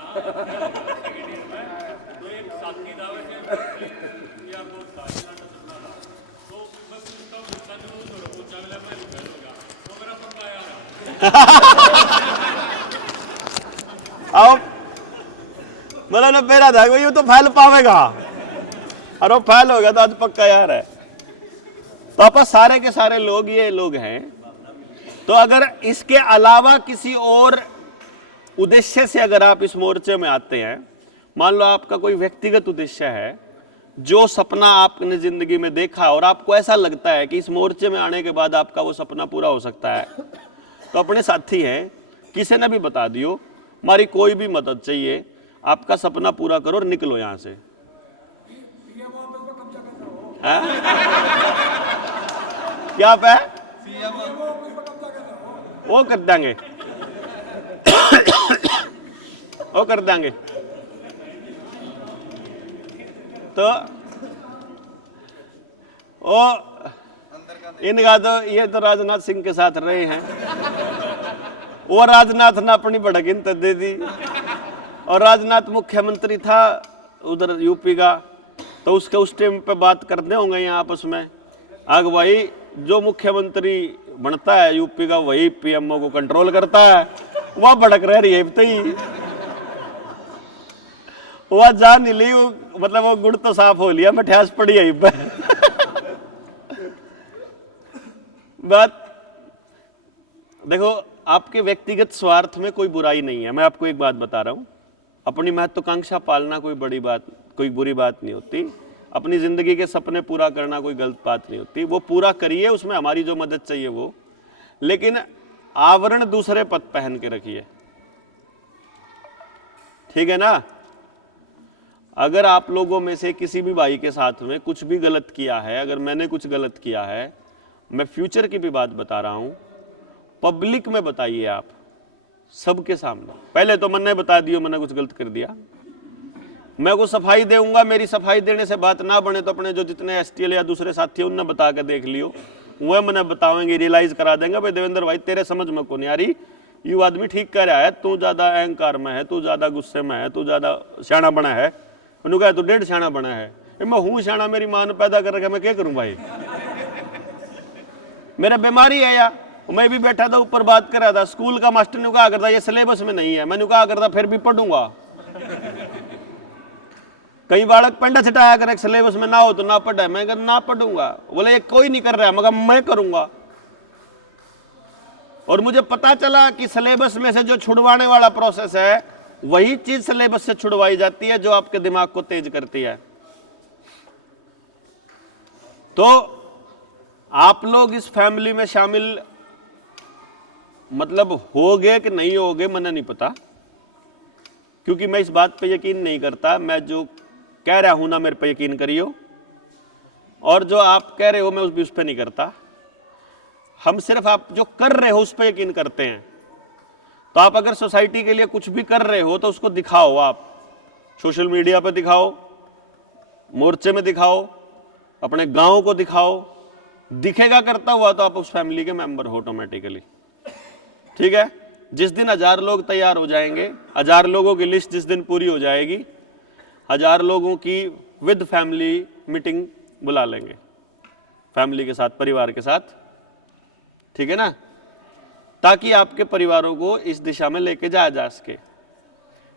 अब मतलब ना मेरा था ये तो फैल पावेगा, और वो फैल हो गया तो आज पक्का यार है। तो आप सारे के सारे लोग ये लोग हैं। तो अगर इसके अलावा किसी और उद्देश्य से अगर आप इस मोर्चे में आते हैं, मान लो आपका कोई व्यक्तिगत उद्देश्य है, जो सपना आपने जिंदगी में देखा और आपको ऐसा लगता है कि इस मोर्चे में आने के बाद आपका वो सपना पूरा हो सकता है, तो अपने साथी हैं, किसी ने भी बता दियो हमारी कोई भी मदद चाहिए, आपका सपना पूरा करो और निकलो यहां से। क्या पे वो कर देंगे, वो कर देंगे। तो वो इनका तो ये तो राजनाथ सिंह के साथ रहे हैं, वो राजनाथ ने अपनी भड़क दे दी, और राजनाथ मुख्यमंत्री था उधर यूपी का, तो उसके उस टाइम पे बात करने होंगे यहाँ आपस में, आग भाई जो मुख्यमंत्री बनता है यूपी का वही पीएमओ को कंट्रोल करता है, वह भड़क रही है ही, वह जा नहीं ली, मतलब वो गुड़ तो साफ हो लिया, मिठास पड़ी है बात। देखो आपके व्यक्तिगत स्वार्थ में कोई बुराई नहीं है, मैं आपको एक बात बता रहा हूं, अपनी महत्वाकांक्षा पालना कोई बड़ी बात, कोई बुरी बात नहीं होती। अपनी जिंदगी के सपने पूरा करना कोई गलत बात नहीं होती, वो पूरा करिए, उसमें हमारी जो मदद चाहिए वो लेकिन आवरण दूसरे पद पहन के रखिए, ठीक है ना। अगर आप लोगों में से किसी भी भाई के साथ में कुछ भी गलत किया है, अगर मैंने कुछ गलत किया है, मैं फ्यूचर की भी बात बता रहा हूं, पब्लिक में बताइए आप सबके सामने। पहले तो मैंने बता दिया मैंने कुछ गलत कर दिया, मैं को सफाई देऊंगा, मेरी सफाई देने से बात ना बने तो अपने जो जितने एसटीएल या दूसरे साथी हैं उनने बता के देख लियो, वह मैंने बतावेंगे, रियलाइज करा देंगे भाई देवेंद्र भाई तेरे समझ में को नहीं आ रही, यू आदमी ठीक कह रहा है, तू ज्यादा अहंकार में है, तू ज्यादा गुस्से में है, तू ज्यादा सियाना बना है। उन्होंने कहा तू 1.5 सियाना बना है। मैं हूं सियाना, मेरी मां ने पैदा कर रखा, मैं क्या करूं भाई, मेरा बीमारी है या। मैं भी बैठा था ऊपर बात कर रहा था, स्कूल का मास्टर ने कहा करता ये सिलेबस में नहीं है, मैंने कहा करता फिर भी पढ़ूंगा। कई बालक पंडा छटाया करे सिलेबस में ना हो तो ना पढ़े, मैं ना पढ़ूंगा। बोले ये कोई नहीं कर रहा है, मगर मैं करूंगा। और मुझे पता चला कि सिलेबस में से जो छुड़वाने वाला प्रोसेस है वही चीज सिलेबस से छुड़वाई जाती है जो आपके दिमाग को तेज करती है। तो आप लोग इस फैमिली में शामिल मतलब होगे कि नहीं होगे मैंने नहीं पता, क्योंकि मैं इस बात पे यकीन नहीं करता। मैं जो कह रहा हूं ना मेरे पे यकीन करियो, और जो आप कह रहे हो मैं उस पे नहीं करता। हम सिर्फ आप जो कर रहे हो उस पे यकीन करते हैं। तो आप अगर सोसाइटी के लिए कुछ भी कर रहे हो तो उसको दिखाओ, आप सोशल मीडिया पे दिखाओ, मोर्चे में दिखाओ, अपने गांव को दिखाओ। दिखेगा करता हुआ तो आप उस फैमिली के मेंबर हो ऑटोमेटिकली, ठीक है। जिस दिन 1000 लोग तैयार हो जाएंगे, 1000 लोगों की लिस्ट जिस दिन पूरी हो जाएगी, 1000 लोगों की विद फैमिली मीटिंग बुला लेंगे, फैमिली के साथ, परिवार के साथ, ठीक है ना, ताकि आपके परिवारों को इस दिशा में लेके जाया जा सके।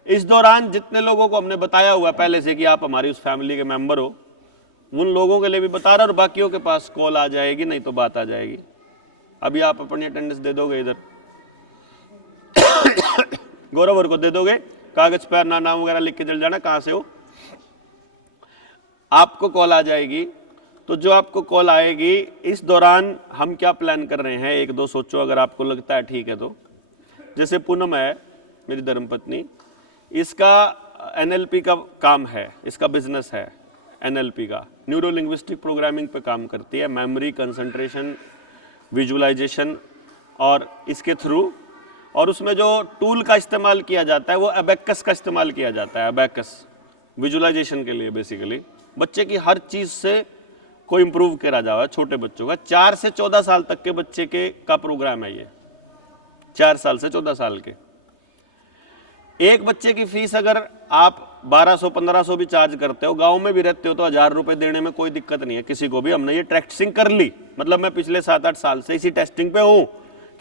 इस दौरान जितने लोगों को हमने बताया हुआ पहले से कि आप हमारी उस फैमिली के मेंबर हो, उन लोगों के लिए भी बता रहा, और बाकियों के पास कॉल आ जाएगी, नहीं तो बात आ जाएगी। अभी आप अपनी अटेंडेंस दे दोगे, इधर गौरव को दे दोगे, कागज पर नाम वगैरह लिख के चल जाना, कहां से हो, आपको कॉल आ जाएगी। तो जो आपको कॉल आएगी, इस दौरान हम क्या प्लान कर रहे हैं, 1-2 सोचो, अगर आपको लगता है ठीक है तो। जैसे पूनम है मेरी धर्मपत्नी, इसका एनएलपी का काम है, इसका बिजनेस है एनएलपी का, न्यूरो लिंग्विस्टिक प्रोग्रामिंग पे काम करती है, मेमोरी, कंसंट्रेशन, विजुअलाइजेशन और इसके थ्रू। और उसमें जो टूल का इस्तेमाल किया जाता है वो अबेकस का इस्तेमाल किया जाता है। अबेकस विजुअलाइजेशन के लिए बेसिकली बच्चे की हर चीज से को इम्प्रूव करा जावा है। छोटे बच्चों का 4 से 14 साल तक के बच्चे के का प्रोग्राम है ये, 4 साल से 14 साल के। एक बच्चे की फीस अगर आप 1200-1500 भी चार्ज करते हो, गांव में भी रहते हो, तो 1000 रुपए देने में कोई दिक्कत नहीं है किसी को भी। हमने ये टेस्टिंग कर ली, मतलब मैं पिछले 7-8 साल से इसी टेस्टिंग पे हूं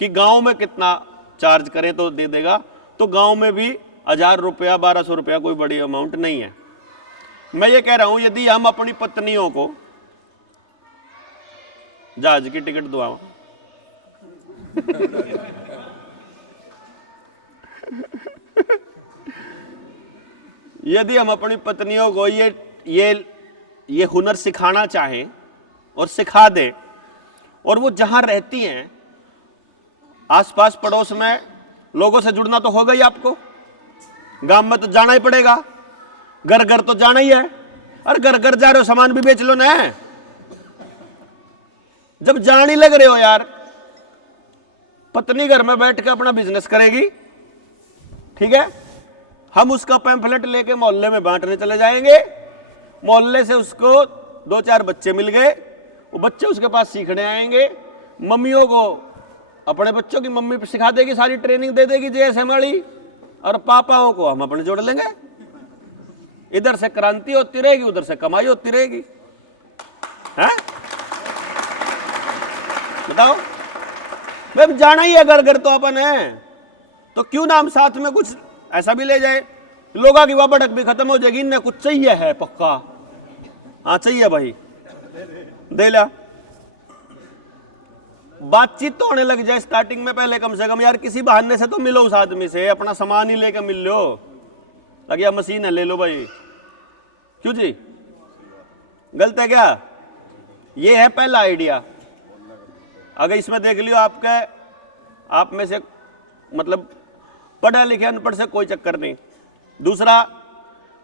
कि गांव में कितना चार्ज करें तो दे देगा। तो गांव में भी 1000 रुपया 1200 रुपया कोई बड़ी अमाउंट नहीं है। मैं ये कह रहा हूं यदि हम अपनी पत्नियों को जहाज की टिकट दुआओ, यदि हम अपनी पत्नियों को ये हुनर सिखाना चाहें और सिखा दें, और वो जहां रहती हैं आसपास पड़ोस में लोगों से जुड़ना तो होगा ही, आपको गांव में तो जाना ही पड़ेगा, घर घर तो जाना ही है। और घर घर जा रहे हो सामान भी बेच लो ना, जब जान ही लग रहे हो यार। पत्नी घर में बैठ के अपना बिजनेस करेगी, ठीक है, हम उसका पैम्फलेट लेके मोहल्ले में बांटने चले जाएंगे। मोहल्ले से उसको 2-4 बच्चे मिल गए, वो बच्चे उसके पास सीखने आएंगे, मम्मियों को अपने बच्चों की मम्मी सिखा देगी, सारी ट्रेनिंग दे देगी जेएसएम वाली, और पापाओं को हम अपने जोड़ लेंगे। इधर से क्रांति होती रहेगी, उधर से कमाई होती रहेगी। हैं? बताओ, भाई जाना ही है घर घर तो अपन है, तो क्यों ना हम साथ में कुछ ऐसा भी ले जाए, लोगों की वाबड़क भी खत्म हो जाएगी। इन्हें कुछ चाहिए है पक्का, हाँ चाहिए भाई, दे ला। बातचीत तो होने लग जाए स्टार्टिंग में, पहले कम से कम यार किसी बहाने से तो मिलो उस आदमी से, अपना सामान ही लेकर मिल लो, लगे मशीन है ले लो भाई। क्यों जी, गलत है क्या? ये है पहला आइडिया। अगर इसमें देख लियो आपके आप में से मतलब पढ़ा लिखे अनपढ़ से कोई चक्कर नहीं। दूसरा,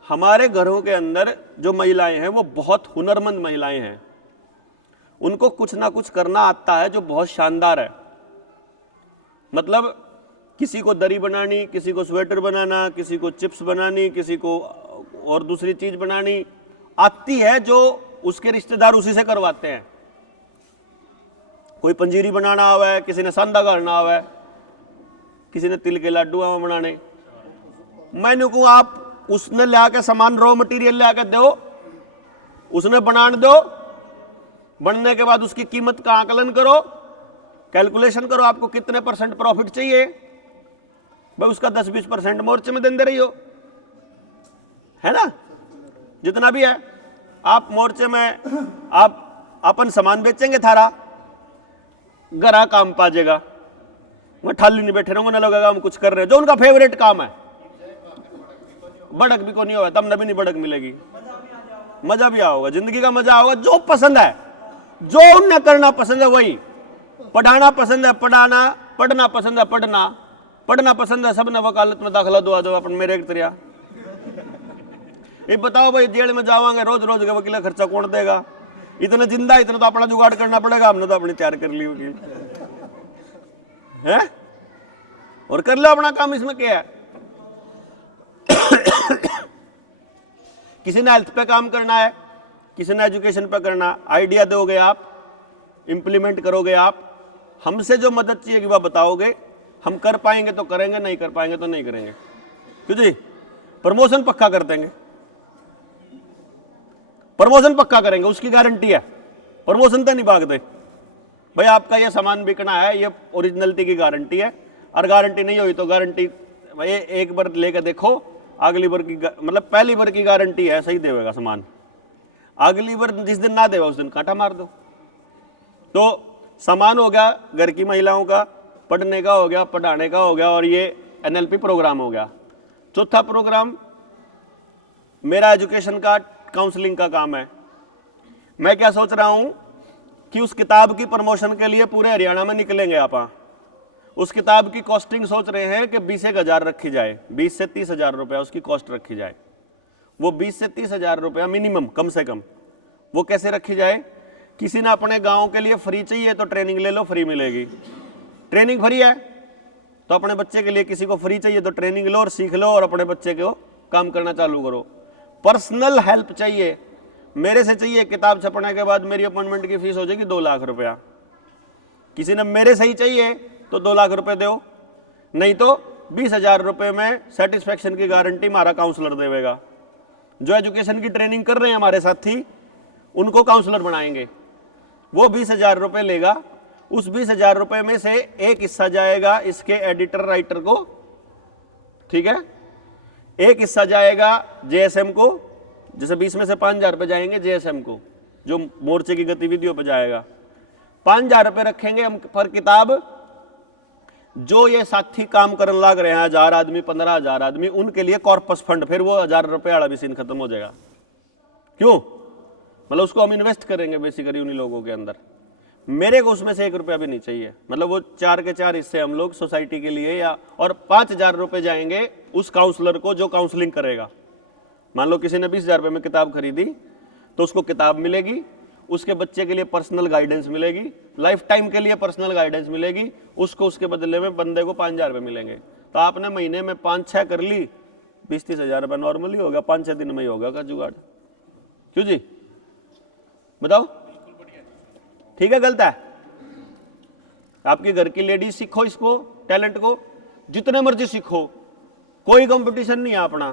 हमारे घरों के अंदर जो महिलाएं हैं वो बहुत हुनरमंद महिलाएं हैं, उनको कुछ ना कुछ करना आता है जो बहुत शानदार है। मतलब किसी को दरी बनानी, किसी को स्वेटर बनाना, किसी को चिप्स बनानी, किसी को और दूसरी चीज बनानी आती है जो उसके रिश्तेदार उसी से करवाते हैं। कोई पंजीरी बनाना हुआ है, किसी ने सांदा गाड़ना हुआ है, किसी ने तिल के लड्डू बनाने। मैंने कहूँ आप उसने ले आके सामान रॉ मटेरियल ले आके दो, उसने बनाने दो, बनने के बाद उसकी कीमत का आकलन करो, कैलकुलेशन करो आपको कितने % प्रॉफिट चाहिए, भाई उसका 10-20% मोर्चे में दे रही हो, है ना, जितना भी है। आप मोर्चे में आप अपन सामान बेचेंगे, थारा गरा काम पाजेगा, मैं ठाली नहीं बैठे रहूंगा, ना लगेगा हम कुछ कर रहे हैं जो उनका फेवरेट काम है। बड़क भी को नहीं होगा, तब नभी नहीं बड़क मिलेगी, मजा भी आओगा, जिंदगी का मजा आओगा। जो पसंद है, जो उन्हें करना पसंद है वही, पढ़ाना पसंद है पढ़ाना, पढ़ना पसंद है पढ़ना, पढ़ना पसंद है सबने वकालत में दाखिला दुआ दो अपन मेरे एक तरिया। ये बताओ भाई जेल में जावांगे, रोज रोज का वकील खर्चा कौन देगा? इतना जिंदा, इतना तो अपना जुगाड़ करना पड़ेगा, हमने तो अपनी तैयार कर ली वकील है, और कर लो अपना काम। इसमें क्या है? किसी ने हेल्थ पे काम करना है, किसी ने एजुकेशन पे करना, आइडिया दोगे आप, इंप्लीमेंट करोगे आप, हमसे जो मदद चाहिए वह बताओगे, हम कर पाएंगे तो करेंगे, नहीं कर पाएंगे तो नहीं करेंगे। क्यों जी? प्रमोशन पक्का कर देंगे, प्रमोशन पक्का करेंगे, उसकी गारंटी है, प्रमोशन तो नहीं भागते भाई। आपका ये सामान बिकना है, ये ओरिजिनलिटी की गारंटी है, और गारंटी नहीं हुई तो गारंटी भाई एक बार लेकर देखो, अगली बार की मतलब पहली बार की गारंटी है, सही देगा सामान, अगली बार जिस दिन ना देगा उस दिन कांटा मार दो। तो सामान हो गया घर की महिलाओं का, पढ़ने का हो गया, पढ़ाने का हो गया, और ये NLP प्रोग्राम हो गया। चौथा प्रोग्राम मेरा एजुकेशन का, काउंसलिंग का काम है। मैं क्या सोच रहा हूं कि उस किताब की प्रमोशन के लिए पूरे हरियाणा में निकलेंगे आप। उस किताब की कॉस्टिंग सोच रहे हैं कि 20,000 रखी जाए, 20 से 30,000 रुपया उसकी कॉस्ट रखी जाए। वो 20 से 30,000 रुपया मिनिमम, कम से कम। वो कैसे रखी जाए? किसी ने अपने गांव के लिए फ्री चाहिए तो ट्रेनिंग ले लो, फ्री मिलेगी। ट्रेनिंग फ्री है तो अपने बच्चे के लिए किसी को फ्री चाहिए तो ट्रेनिंग लो और सीख लो और अपने बच्चे को काम करना चालू करो। पर्सनल हेल्प चाहिए, मेरे से चाहिए, किताब छपने के बाद मेरी अपॉइंटमेंट की फीस हो जाएगी 2 लाख रुपया। किसी ने मेरे से ही चाहिए तो 2 लाख रुपए दो, नहीं तो 20,000 रुपए में सेटिस्फेक्शन की गारंटी हमारा काउंसलर देगा। जो एजुकेशन की ट्रेनिंग कर रहे हैं हमारे साथी, उनको काउंसलर बनाएंगे। वो 20,000 रुपए लेगा, उस 20,000 रुपए में से एक हिस्सा जाएगा इसके एडिटर राइटर को, ठीक है, एक हिस्सा जाएगा JSM को, जैसे 20 में से 5,000 रुपए जाएंगे JSM को, जो मोर्चे की गतिविधियों पर जाएगा। 5,000 रुपए रखेंगे हम पर किताब। जो ये साथी काम करने लग रहे हैं, 1,000 आदमी, 15,000 आदमी, उनके लिए कॉर्पस फंड, फिर वो 1,000 रुपए वाला भी सीन खत्म हो जाएगा। क्यों? मतलब उसको हम इन्वेस्ट करेंगे बेसिकली उन्हीं लोगों के अंदर। मेरे को उसमें से 1 रुपया भी नहीं चाहिए। मतलब वो 4 के 4 हिस्से हम लोग सोसाइटी के लिए, या और 5,000 रुपए जाएंगे उस काउंसलर को जो काउंसलिंग करेगा। मान लो किसी ने 20,000 रुपए में किताब खरीदी तो उसको किताब मिलेगी, उसके बच्चे के लिए पर्सनल गाइडेंस मिलेगी, लाइफ टाइम के लिए पर्सनल गाइडेंस मिलेगी, उसको उसके बदले में बंदे को 5,000 रुपए मिलेंगे। तो आपने महीने में 5-6 कर ली, 20-30,000 रुपए नॉर्मली हो गया, 5-6 दिन में ही होगा का जुगाड़। क्यों जी? बताओ, ठीक है गलत है? आपके घर की लेडीज सीखो इसको, टैलेंट को, जितने मर्जी सीखो, कोई कंपटीशन नहीं है अपना।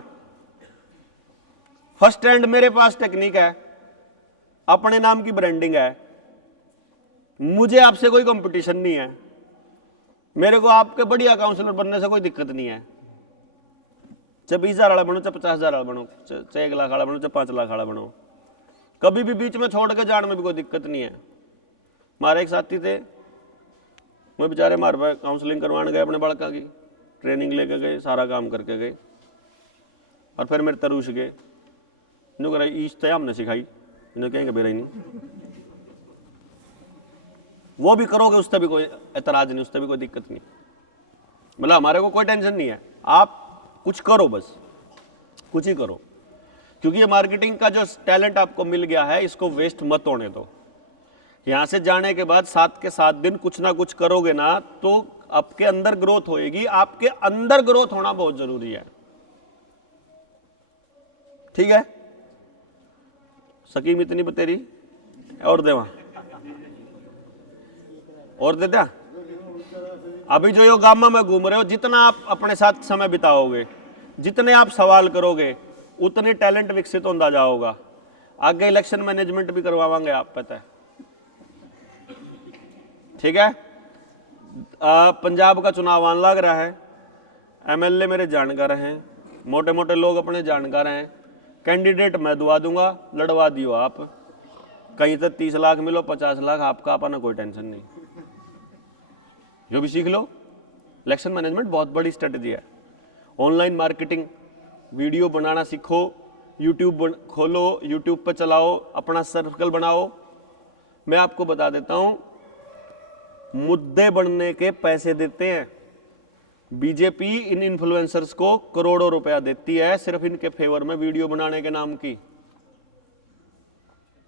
फर्स्ट हैंड मेरे पास टेक्निक है, अपने नाम की ब्रांडिंग है, मुझे आपसे कोई कंपटीशन नहीं है। मेरे को आपके बढ़िया काउंसलर बनने से कोई दिक्कत नहीं है। चाहे 20,000 वाला बनो, चाहे 50,000 वाला बनो, चाहे 1 लाख वाला बनो, चाहे 5 लाख वाला बनो, कभी भी बीच में छोड़ के जाने में भी कोई दिक्कत नहीं है। हमारे एक साथी थे, वो बेचारे हमारे पास काउंसलिंग करवाने गए, अपने बड़का की ट्रेनिंग लेके गए, सारा काम करके गए, और फिर मेरे तरुष गए, जो करा ईश थे हमने सिखाई, इन्हें कहेंगे बेरा ही नहीं। वो भी करोगे, उससे भी कोई एतराज नहीं, उससे भी कोई दिक्कत नहीं, मतलब हमारे को कोई टेंशन नहीं है। आप कुछ करो, बस कुछ ही करो, क्योंकि ये मार्केटिंग का जो टैलेंट आपको मिल गया है इसको वेस्ट मत होने दो। यहां से जाने के बाद 7 के 7 दिन कुछ ना कुछ करोगे ना तो आपके अंदर ग्रोथ होएगी। आपके अंदर ग्रोथ होना बहुत जरूरी है, ठीक है। सकीम इतनी बतेरी और दे, वहां और दे दिया। अभी जो यो गामा में घूम रहे हो, जितना आप अपने साथ समय बिताओगे, जितने आप सवाल करोगे, उतने टैलेंट विकसित होता जाओगा। आगे इलेक्शन मैनेजमेंट भी करवावांगे, आप पता है, ठीक है। पंजाब का चुनाव आने लग रहा है, एमएलए मेरे जानकार हैं, मोटे मोटे लोग अपने जानकार हैं। कैंडिडेट मैं दुआ दूंगा, लड़वा दियो आप, कहीं से 30 लाख मिलो 50 लाख आपका, अपना कोई टेंशन नहीं, जो भी सीख लो। इलेक्शन मैनेजमेंट बहुत बड़ी स्ट्रेटजी है। ऑनलाइन मार्केटिंग, वीडियो बनाना सीखो, यूट्यूब खोलो, यूट्यूब पे चलाओ, अपना सर्कल बनाओ। मैं आपको बता देता हूं, मुद्दे बनने के पैसे देते हैं बीजेपी इन इन्फ्लुएंसर्स को, करोड़ों रुपया देती है सिर्फ इनके फेवर में वीडियो बनाने के नाम की।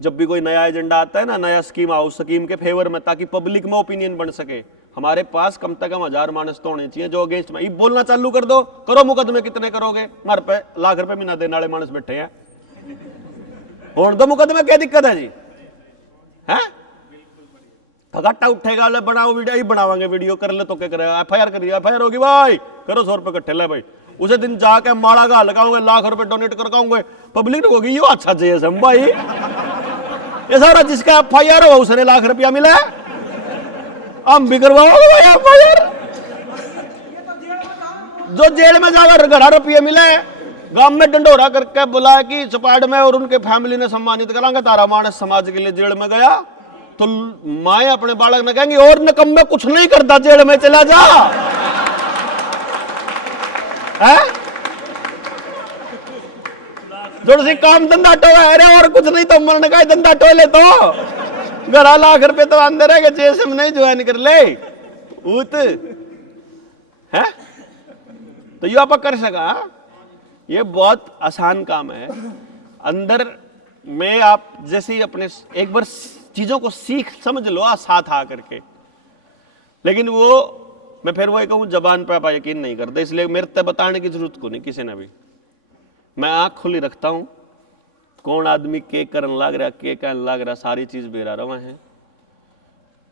जब भी कोई नया एजेंडा आता है ना, नया स्कीम आओ, स्कीम के फेवर में, ताकि पब्लिक में ओपिनियन बन सके। हमारे पास कम से कम 1000 मानस तो होने चाहिए जो अगेंस्ट में। ये बोलना चालू कर दो, करो मुकदमे, कितने करोगे? हमारे पे लाख रुपए महीना देने वाले मानस बैठे हैं, और दो मुकदमे, क्या दिक्कत है जी? है फगाटा उठेगा, ले बनाओ वीडियो, ही बनावांगे वीडियो, कर ले तो क्या करेगा? एफआईआर करिए, एफआईआर होगी भाई, करो 100 रुपए इकट्ठे ले भाई। उसे दिन जाके माड़ा गा लगाओगे, लाख रुपए डोनेट करवाओगे, पब्लिक होगी यो अच्छा चाहिए हम भाई। ये सारा जिसका एफआईआर हो उसने लाख रुपया मिला, हम भी करवाओगे भाई एफआईआर। जो जेल में जाकर घड़ा रुपये मिले, गांव में डंडोरा करके बुलाया कि चपाड़ में, और उनके फैमिली ने सम्मानित करांगे, तारा मानस समाज के लिए जेल में गया, तो माए अपने बालक ने कहेंगे और निकम्मे कुछ नहीं करता, जेल में चला जा। है जो सी काम धंधा टो है, अरे और कुछ नहीं तो मरने का धंधा टो ले, तो घरा लाख रुपए तो अंदर है, जैसे में नहीं ज्वाइन कर ले उत है। तो ये आप कर सका, ये बहुत आसान काम है। अंदर में आप जैसे ही अपने एक बार चीजों को सीख समझ लो साथ आ करके, लेकिन वो मैं फिर वही कहूं, जबान पे आप यकीन नहीं करते, इसलिए मेरे तक बताने की जरूरत को नहीं किसी ने भी। मैं आंख खुली रखता हूं, कौन आदमी के करन लग रहा, के कहने लग रहा, सारी चीज बेरा रवा है।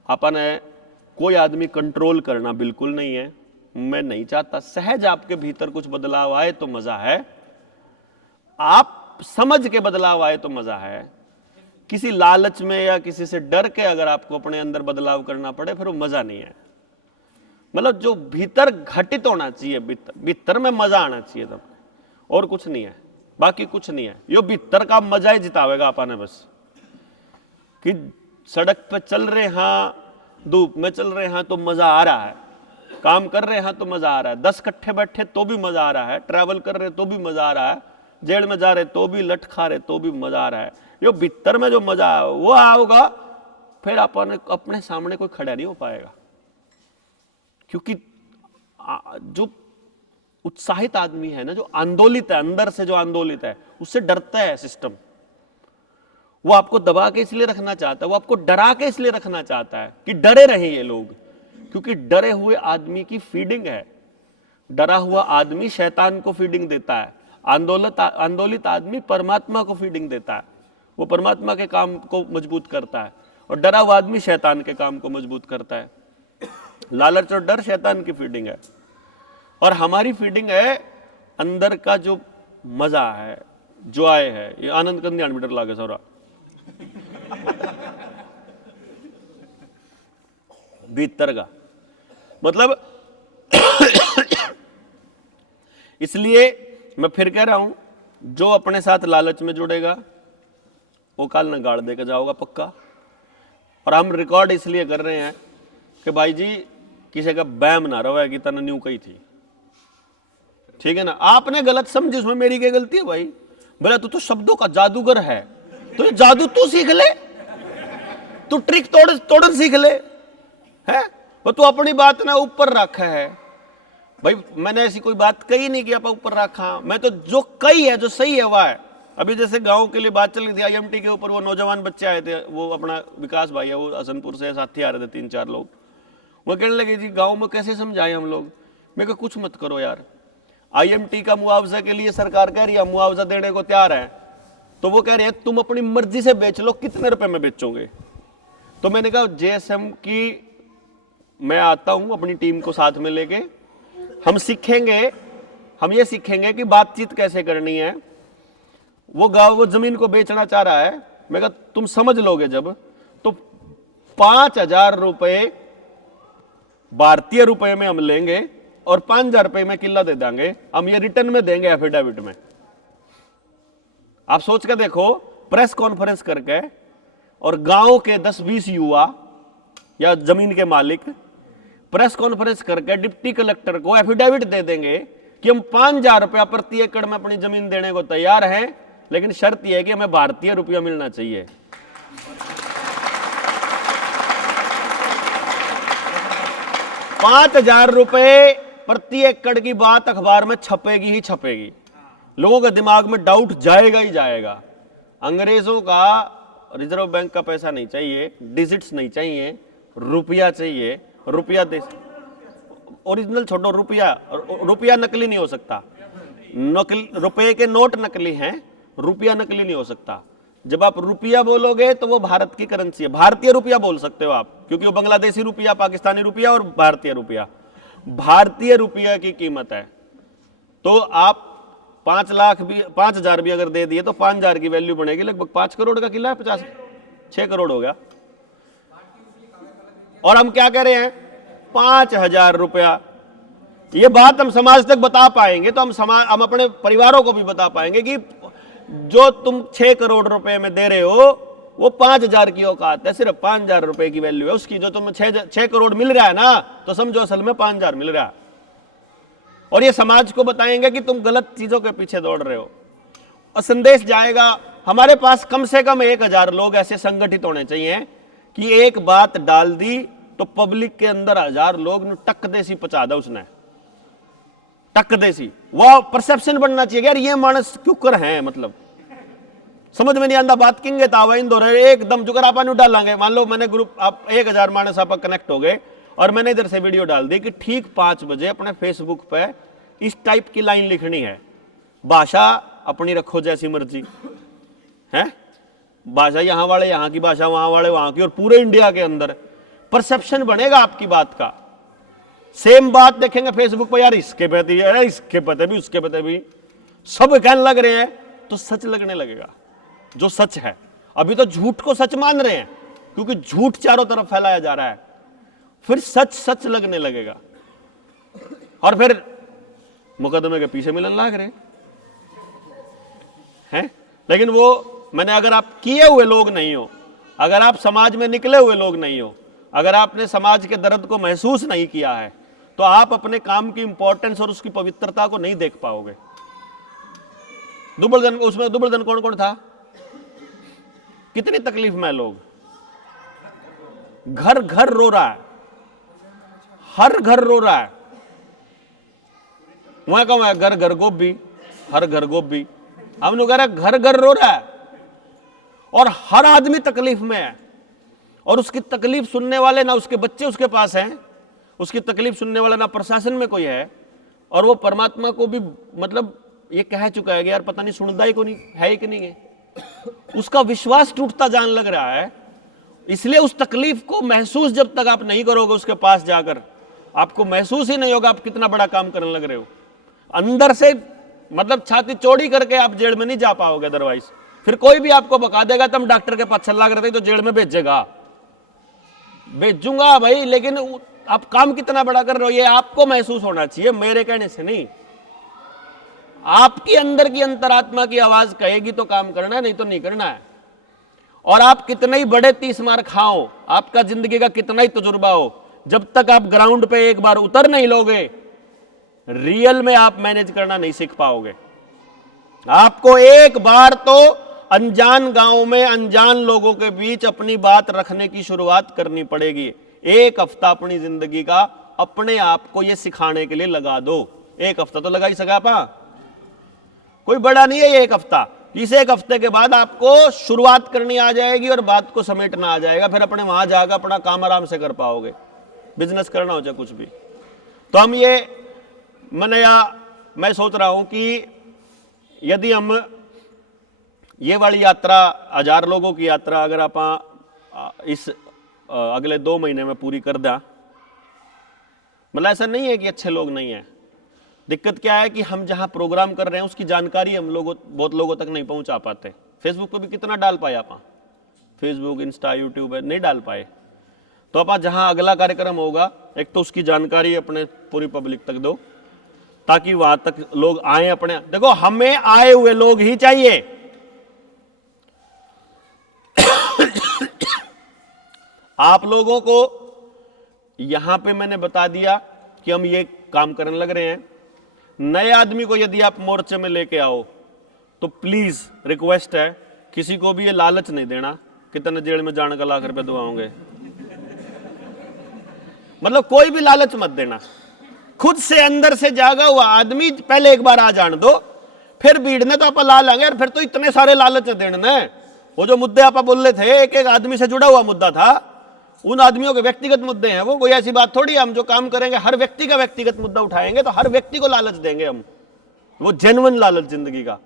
अपन कोई आदमी कंट्रोल करना बिल्कुल नहीं है, मैं नहीं चाहता। सहज आपके भीतर कुछ बदलाव आए तो मजा है, आप समझ के बदलाव आए तो मजा है। किसी लालच में या किसी से डर के अगर आपको अपने अंदर बदलाव करना पड़े, फिर वो मजा नहीं है। मतलब जो भीतर घटित होना चाहिए, भीतर में मजा आना चाहिए तब, और कुछ नहीं है, बाकी कुछ नहीं है। यो भीतर का मजा ही जितावेगा आपने। बस कि सड़क पे चल रहे हैं, धूप में चल रहे हैं तो मजा आ रहा है, काम कर रहे हैं तो मजा आ रहा है, 10 इकट्ठे बैठे तो भी मजा आ रहा है, ट्रैवल कर रहे तो भी मजा आ रहा है, जेल में जा रहे तो भी, लट खा रहे तो भी मजा आ रहा है। यो भीतर में जो मजा है वो आओगा, फिर अपन अपने सामने कोई खड़ा नहीं हो पाएगा। क्योंकि जो उत्साहित आदमी है ना, जो आंदोलित है, अंदर से जो आंदोलित है, उससे डरता है सिस्टम। वो आपको दबा के इसलिए रखना चाहता है, वो आपको डरा के इसलिए रखना चाहता है कि डरे रहे ये लोग, क्योंकि डरे हुए आदमी की फीडिंग है। डरा हुआ आदमी शैतान को फीडिंग देता है, आंदोलित आदमी परमात्मा को फीडिंग देता है, वो परमात्मा के काम को मजबूत करता है, और डरा हुआ आदमी शैतान के काम को मजबूत करता है। लालच और डर शैतान की फीडिंग है, और हमारी फीडिंग है अंदर का जो मजा है, जॉय है। ये आनंद कंदी मीटर लागे सौरा भीतर का मतलब इसलिए मैं फिर कह रहा हूं, जो अपने साथ लालच में जुड़ेगा वो काल न गाड़ देकर जाओगा पक्का। और हम रिकॉर्ड इसलिए कर रहे हैं कि भाई जी किसी का बैम ना रहा कि तना न्यू कही थी, ठीक है ना। आपने गलत समझी, उसमें मेरी क्या गलती है भाई? बोला तू तो शब्दों का जादूगर है, तो ये जादू तू सीख ले, तू ट्रिक तोड़न सीख ले, है वो तू अपनी बात ना ऊपर रखा है भाई। मैंने ऐसी कोई बात कही नहीं कि आप ऊपर रखा, मैं तो जो कही है जो सही है वह है। अभी जैसे गांव के लिए बात चल रही थी आईएमटी के ऊपर, वो नौजवान बच्चे आए थे, वो अपना विकास भाई है, वो हसनपुर से साथी आ रहे थे 3-4 लोग। वो कहने लगे जी गांव में कैसे समझाएं हम लोग। मैं कहा कुछ मत करो यार, आईएमटी का मुआवजा के लिए सरकार कह रही है मुआवजा देने को तैयार है, तो वो कह रहे हैं तुम अपनी मर्जी से बेच लो, कितने रुपए में बेचोगे। तो मैंने कहा जेएसएम की मैं आता हूं अपनी टीम को साथ में लेके, हम सीखेंगे, हम ये सीखेंगे कि बातचीत कैसे करनी है। वो गांव वो जमीन को बेचना चाह रहा है, मैं कहा तुम समझ लोगे जब, तो 5,000 रुपए भारतीय रुपए में हम लेंगे और 5,000 रुपए में किला दे देंगे, हम ये रिटर्न में देंगे एफिडेविट में। आप सोच कर देखो, प्रेस कॉन्फ्रेंस करके और गांव के 10-20 युवा या जमीन के मालिक प्रेस कॉन्फ्रेंस करके डिप्टी कलेक्टर को एफिडेविट दे देंगे कि हम 5,000 रुपया प्रति एकड़ में अपनी जमीन देने को तैयार हैं, लेकिन शर्त यह है कि हमें भारतीय रुपया मिलना चाहिए। 5,000 रुपए प्रति एकड़ की बात अखबार में छपेगी ही छपेगी, लोगों के दिमाग में डाउट जाएगा ही जाएगा। अंग्रेजों का रिजर्व बैंक का पैसा नहीं चाहिए, डिजिट्स नहीं चाहिए, रुपया चाहिए। रुपया दे, ओरिजिनल छोड़ो, रुपया नकली नहीं हो सकता। नकली रुपए के नोट नकली हैं, रुपया नकली नहीं हो सकता। जब आप रुपया बोलोगे तो वो भारत की करेंसी है, भारतीय रुपया बोल सकते हो आप, क्योंकि वो बांग्लादेशी रुपया, पाकिस्तानी रुपया और भारतीय रुपया। भारतीय रुपया की कीमत है, तो आप 5,00,000 भी अगर दे दिए तो 5,000 की वैल्यू बनेगी, लगभग 5 करोड़ का किला है, 6 करोड़ हो गया। और हम क्या कह रहे हैं, 5,000 रुपया। ये बात हम समाज तक बता पाएंगे तो हम अपने परिवारों को भी बता पाएंगे कि जो तुम 6 करोड़ रुपए में दे रहे हो वो 5,000 की औकात है, सिर्फ 5,000 रुपए की वैल्यू है उसकी। जो तुम्हें 6 करोड़ मिल रहा है ना, तो समझो असल में 5,000 मिल रहा है। और ये समाज को बताएंगे कि तुम गलत चीजों के पीछे दौड़ रहे हो, और संदेश जाएगा। हमारे पास कम से कम 1,000 लोग ऐसे संगठित होने चाहिए कि एक बात डाल दी तो पब्लिक के अंदर 1,000 लोग टक देसी पचा दो उसने, टक देसी। वह परसेप्शन बनना चाहिए यार ये मानस क्यों कर हैं, मतलब समझ में नहीं आंदा बात किंगे तावा इन दो एकदम जुगर आपा डालेंगे। मान लो मैंने ग्रुप आप 1,000 मानस आप कनेक्ट हो गए और मैंने इधर से वीडियो डाल दी कि ठीक 5 बजे अपने फेसबुक पे इस टाइप की लाइन लिखनी है, भाषा अपनी रखो जैसी मर्जी है, भाषा यहां वाले यहां की भाषा, वहां वाले वहां की, और पूरे इंडिया के अंदर परसेप्शन बनेगा आपकी बात का। सेम बात देखेंगे फेसबुक पर, यार इसके पते भी, इसके पते भी, उसके पते भी, सब कहने लग रहे हैं, तो सच लगने लगेगा जो सच है। अभी तो झूठ को सच मान रहे हैं क्योंकि झूठ चारों तरफ फैलाया जा रहा है, फिर सच सच लगने लगेगा और फिर मुकदमे के पीछे मिलन लाग रहे हैं। लेकिन वो मैंने, अगर आप किए हुए लोग नहीं हो, अगर आप समाज में निकले हुए लोग नहीं हो, अगर आपने समाज के दर्द को महसूस नहीं किया है, तो आप अपने काम की इंपॉर्टेंस और उसकी पवित्रता को नहीं देख पाओगे। दुबलदन, उसमें दुबलदन कौन कौन था, कितनी तकलीफ में लोग, घर घर रो रहा है, हर घर रो रहा है। वहां कहूं है घर घर गोभी, हर घर गोभी, हम लोग कह रहे घर घर रो रहा है और हर आदमी तकलीफ में है। और उसकी तकलीफ सुनने वाले ना उसके बच्चे उसके पास हैं, उसकी तकलीफ सुनने वाला ना प्रशासन में कोई है, और वो परमात्मा को भी मतलब ये कह चुका है कि यार पता नहीं सुनता ही को नहीं है कि नहीं है, उसका विश्वास टूटता जान लग रहा है। इसलिए उस तकलीफ को महसूस जब तक आप नहीं करोगे उसके पास जाकर, आपको महसूस ही नहीं होगा आप कितना बड़ा काम करने लग रहे हो। अंदर से मतलब छाती चौड़ी करके आप जेल में नहीं जा पाओगे, अदरवाइज फिर कोई भी आपको बका देगा तुम डॉक्टर के पास छल्ला करते तो जेल में भेजेगा, भेजूंगा भाई, लेकिन आप काम कितना बड़ा कर रहे हो ये आपको महसूस होना चाहिए, मेरे कहने से नहीं। आपकी अंदर की अंतरात्मा की आवाज कहेगी तो काम करना है, नहीं तो नहीं करना है। और आप कितने ही बड़े 30 मार खाओ, आपका जिंदगी का कितना ही तजुर्बा हो, जब तक आप ग्राउंड पे एक बार उतर नहीं लोगे, रियल में आप मैनेज करना नहीं सीख पाओगे। आपको एक बार तो अनजान गांव में अनजान लोगों के बीच अपनी बात रखने की शुरुआत करनी पड़ेगी। एक हफ्ता अपनी जिंदगी का अपने आप को ये सिखाने के लिए लगा दो। एक हफ्ता तो लगा ही सका पा, कोई बड़ा नहीं है ये एक हफ्ता। इस एक हफ्ते के बाद आपको शुरुआत करनी आ जाएगी और बात को समेटना आ जाएगा, फिर अपने वहां जाकर अपना काम आराम से कर पाओगे, बिजनेस करना हो चाहे कुछ भी। तो हम ये मैं सोच रहा हूं कि यदि हम ये वाली यात्रा 1000 लोगों की यात्रा अगर आप इस अगले 2 महीने में पूरी कर दें, मतलब ऐसा नहीं है कि अच्छे लोग नहीं है। दिक्कत क्या है कि हम जहां प्रोग्राम कर रहे हैं उसकी जानकारी हम लोगों बहुत लोगों तक नहीं पहुंचा पाते। फेसबुक पे भी कितना डाल पाए आप, फेसबुक इंस्टा यूट्यूब नहीं डाल पाए। तो आप जहां अगला कार्यक्रम होगा एक तो उसकी जानकारी अपने पूरी पब्लिक तक दो, ताकि वहां तक लोग आए अपने। देखो हमें आए हुए लोग ही चाहिए, आप लोगों को यहां पे मैंने बता दिया कि हम ये काम करने लग रहे हैं। नए आदमी को यदि आप मोर्चे में लेके आओ तो प्लीज रिक्वेस्ट है, किसी को भी ये लालच नहीं देना कितने जेल में जाने का लाख रुपए दुआओगे, मतलब कोई भी लालच मत देना। खुद से अंदर से जागा हुआ आदमी पहले एक बार आ जान दो, फिर भीड़ने तो आप ला लेंगे, और फिर तो इतने सारे लालच देने। वो जो मुद्दे आप बोल रहे थे, एक एक आदमी से जुड़ा हुआ मुद्दा था, उन आदमियों के व्यक्तिगत मुद्दे हैं वो, कोई ऐसी बात थोड़ी है। हम जो काम करेंगे हर व्यक्ति का व्यक्तिगत मुद्दा उठाएंगे, तो हर व्यक्ति को लालच देंगे हम, वो जेन्युइन लालच जिंदगी का।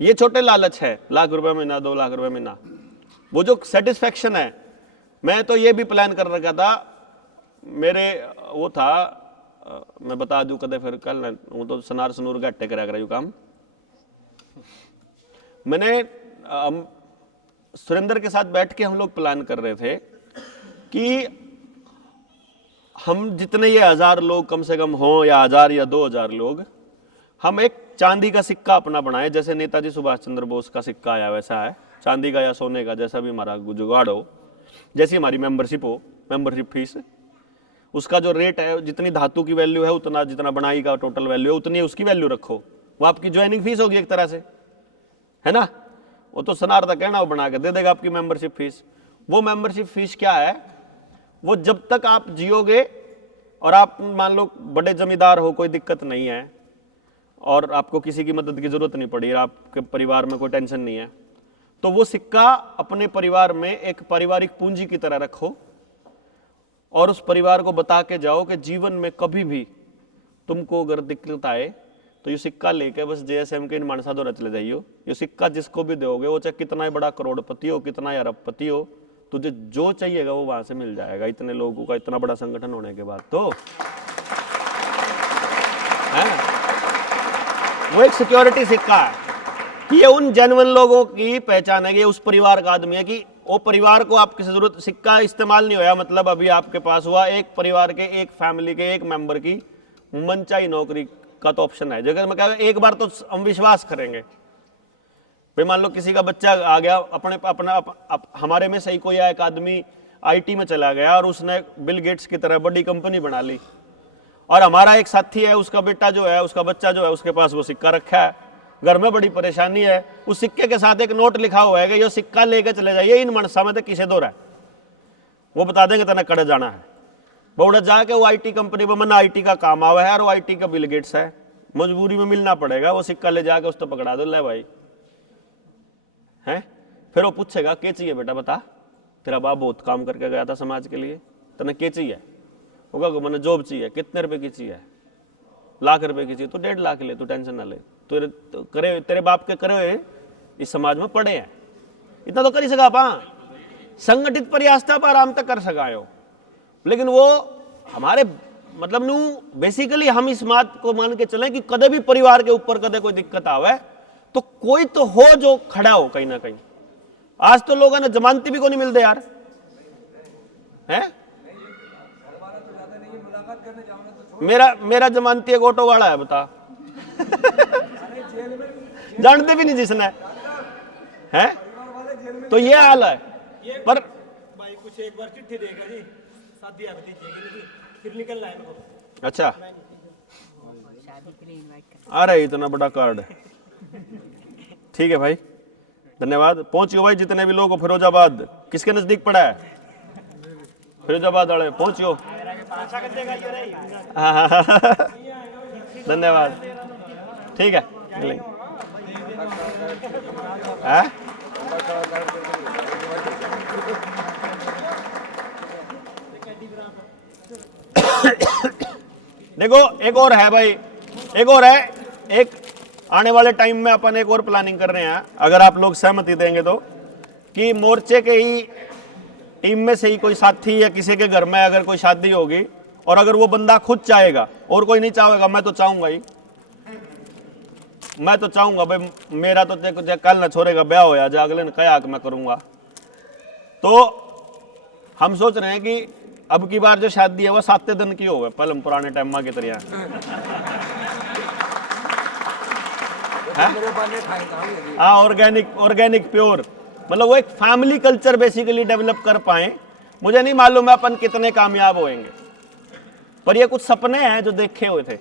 ये छोटे लालच है, लाख रुपए महीना 2 लाख रुपए महीना, वो जो सेटिस्फेक्शन है। मैं तो ये भी प्लान कर रखा था, मेरे वो था, मैं बता दूं कदे फिर कल, वो तो सनार सनूर घट्टे करा कर काम। मैंने सुरेंद्र के साथ बैठ के हम लोग प्लान कर रहे थे कि हम जितने ये 1000 लोग कम से कम हो, या 1000 या 2000 लोग, हम एक चांदी का सिक्का अपना बनाए, जैसे नेताजी सुभाष चंद्र बोस का सिक्का आया वैसा है, चांदी का या सोने का, जैसा भी हमारा जुगाड़ हो, जैसी हमारी मेंबरशिप हो, मेंबरशिप फीस, उसका जो रेट है, जितनी धातु की वैल्यू है उतना, जितना बनाई का टोटल वैल्यू है उतनी उसकी वैल्यू रखो, वो आपकी ज्वाइनिंग फीस होगी एक तरह से, है ना। वो तो सनार तक कहना वो बना के दे देगा आपकी मेंबरशिप फीस। वो मेंबरशिप फीस क्या है, वो जब तक आप जियोगे और आप मान लो बड़े जमींदार हो, कोई दिक्कत नहीं है, और आपको किसी की मदद की जरूरत नहीं पड़ी, आपके परिवार में कोई टेंशन नहीं है, तो वो सिक्का अपने परिवार में एक पारिवारिक पूंजी की तरह रखो, और उस परिवार को बता के जाओ कि जीवन में कभी भी तुमको अगर दिक्कत आए तो ये सिक्का लेके बस जेएसएम के इन मानसा दौरा चले जाइयो। ये सिक्का जिसको भी दोगे, वो चाहे कितना ही बड़ा करोड़पति हो, कितना ही अरबपति हो, तुझे जो चाहिएगा वो वहां से मिल जाएगा। इतने लोगों का इतना बड़ा संगठन होने के बाद तो है, वो एक सिक्योरिटी सिक्का है कि ये उन जेन्युइन लोगों की पहचान है, ये उस परिवार का आदमी है कि वो परिवार को आपकी जरूरत, सिक्का इस्तेमाल नहीं होया मतलब अभी आपके पास हुआ एक परिवार के, एक फैमिली के, एक मेंबर की मनचाही नौकरी का तो ऑप्शन है। जगह मैं कह एक बार तो हम विश्वास करेंगे भाई, मान लो किसी का बच्चा आ गया, हमारे में सही कोई एक आदमी आईटी में चला गया और उसने बिल गेट्स की तरह बड़ी कंपनी बना ली, और हमारा एक साथी है, उसका बेटा जो है, उसका बच्चा जो है, उसके पास वो सिक्का रखा है, घर में बड़ी परेशानी है, उस सिक्के के साथ एक नोट लिखा हुआ है कि ये सिक्का लेके चले जाइए इन मनसा में, तो किसे दो रहा है, वो बता देंगे तना कड़े जाना है। बौड़ा जाके वो आईटी कंपनी में, मन आईटी का काम आवा है और वो आईटी का बिल गेट्स है, मजबूरी में मिलना पड़ेगा, वो सिक्का ले जाके उस तो पकड़ा दो, ले भाई है। फिर वो पूछेगा क्या चाहिए बेटा, बता, तेरा बाप बहुत काम करके गया था समाज के लिए, तने क्या चाहिए, होगा मैंने जॉब चाहिए, कितने रुपए की चाहिए, लाख रुपए की चाहिए, तो 1.5 लाख ले, तू टेंशन ना ले, तो करे तेरे बाप के करे हुए इस समाज में पड़े हैं, इतना तो कर ही सका पा, संगठित प्रयास पर आराम तक कर सका हो। लेकिन वो हमारे मतलब नू बेसिकली हम इस बात को मान के चले कि कदे भी परिवार के ऊपर कदे कोई दिक्कत आवे तो कोई तो हो जो खड़ा हो कहीं ना कहीं। आज तो लोगों ने जमानती भी को नहीं मिलते यार, है। मेरा जमानती एक ऑटो वाला है, बता जानते भी नहीं जिसने, है। तो ये हाल है। पर भाई कुछ एक बार चिट्ठी देगा जी, शादी आ रही थी, फिर निकल रहा है। अच्छा, अरे इतना बड़ा कार्ड, ठीक है भाई, धन्यवाद। पहुंचियो भाई जितने भी लोग फिरोजाबाद किसके नजदीक पड़ा है, फिरोजाबाद वाले पहुंचियो। अच्छा कर देगा ये रही हाँ, धन्यवाद, ठीक है मिलेंगे। हाँ? देखो एक और है भाई, एक और है, एक आने वाले टाइम में अपन एक और प्लानिंग कर रहे हैं, अगर आप लोग सहमति देंगे तो, कि मोर्चे के ही टीम में से ही कोई साथी या किसी के घर में अगर कोई शादी होगी और अगर वो बंदा खुद चाहेगा और कोई नहीं चाहेगा, मैं तो चाहूंगा ही, मैं तो चाहूंगा भाई मेरा तो कल ना छोड़ेगा ब्याह हो या अगले ने कहा कि मैं करूंगा। तो हम सोच रहे हैं कि अब की बार जो शादी है वो 7 दिन की होगा, पहले पुराने टाइम की तरह। हाँ, ऑर्गेनिक प्योर, मतलब वो एक फैमिली कल्चर बेसिकली डेवलप कर पाए। मुझे नहीं मालूम है अपन कितने कामयाब होंगे, पर ये कुछ सपने हैं जो देखे हुए थे।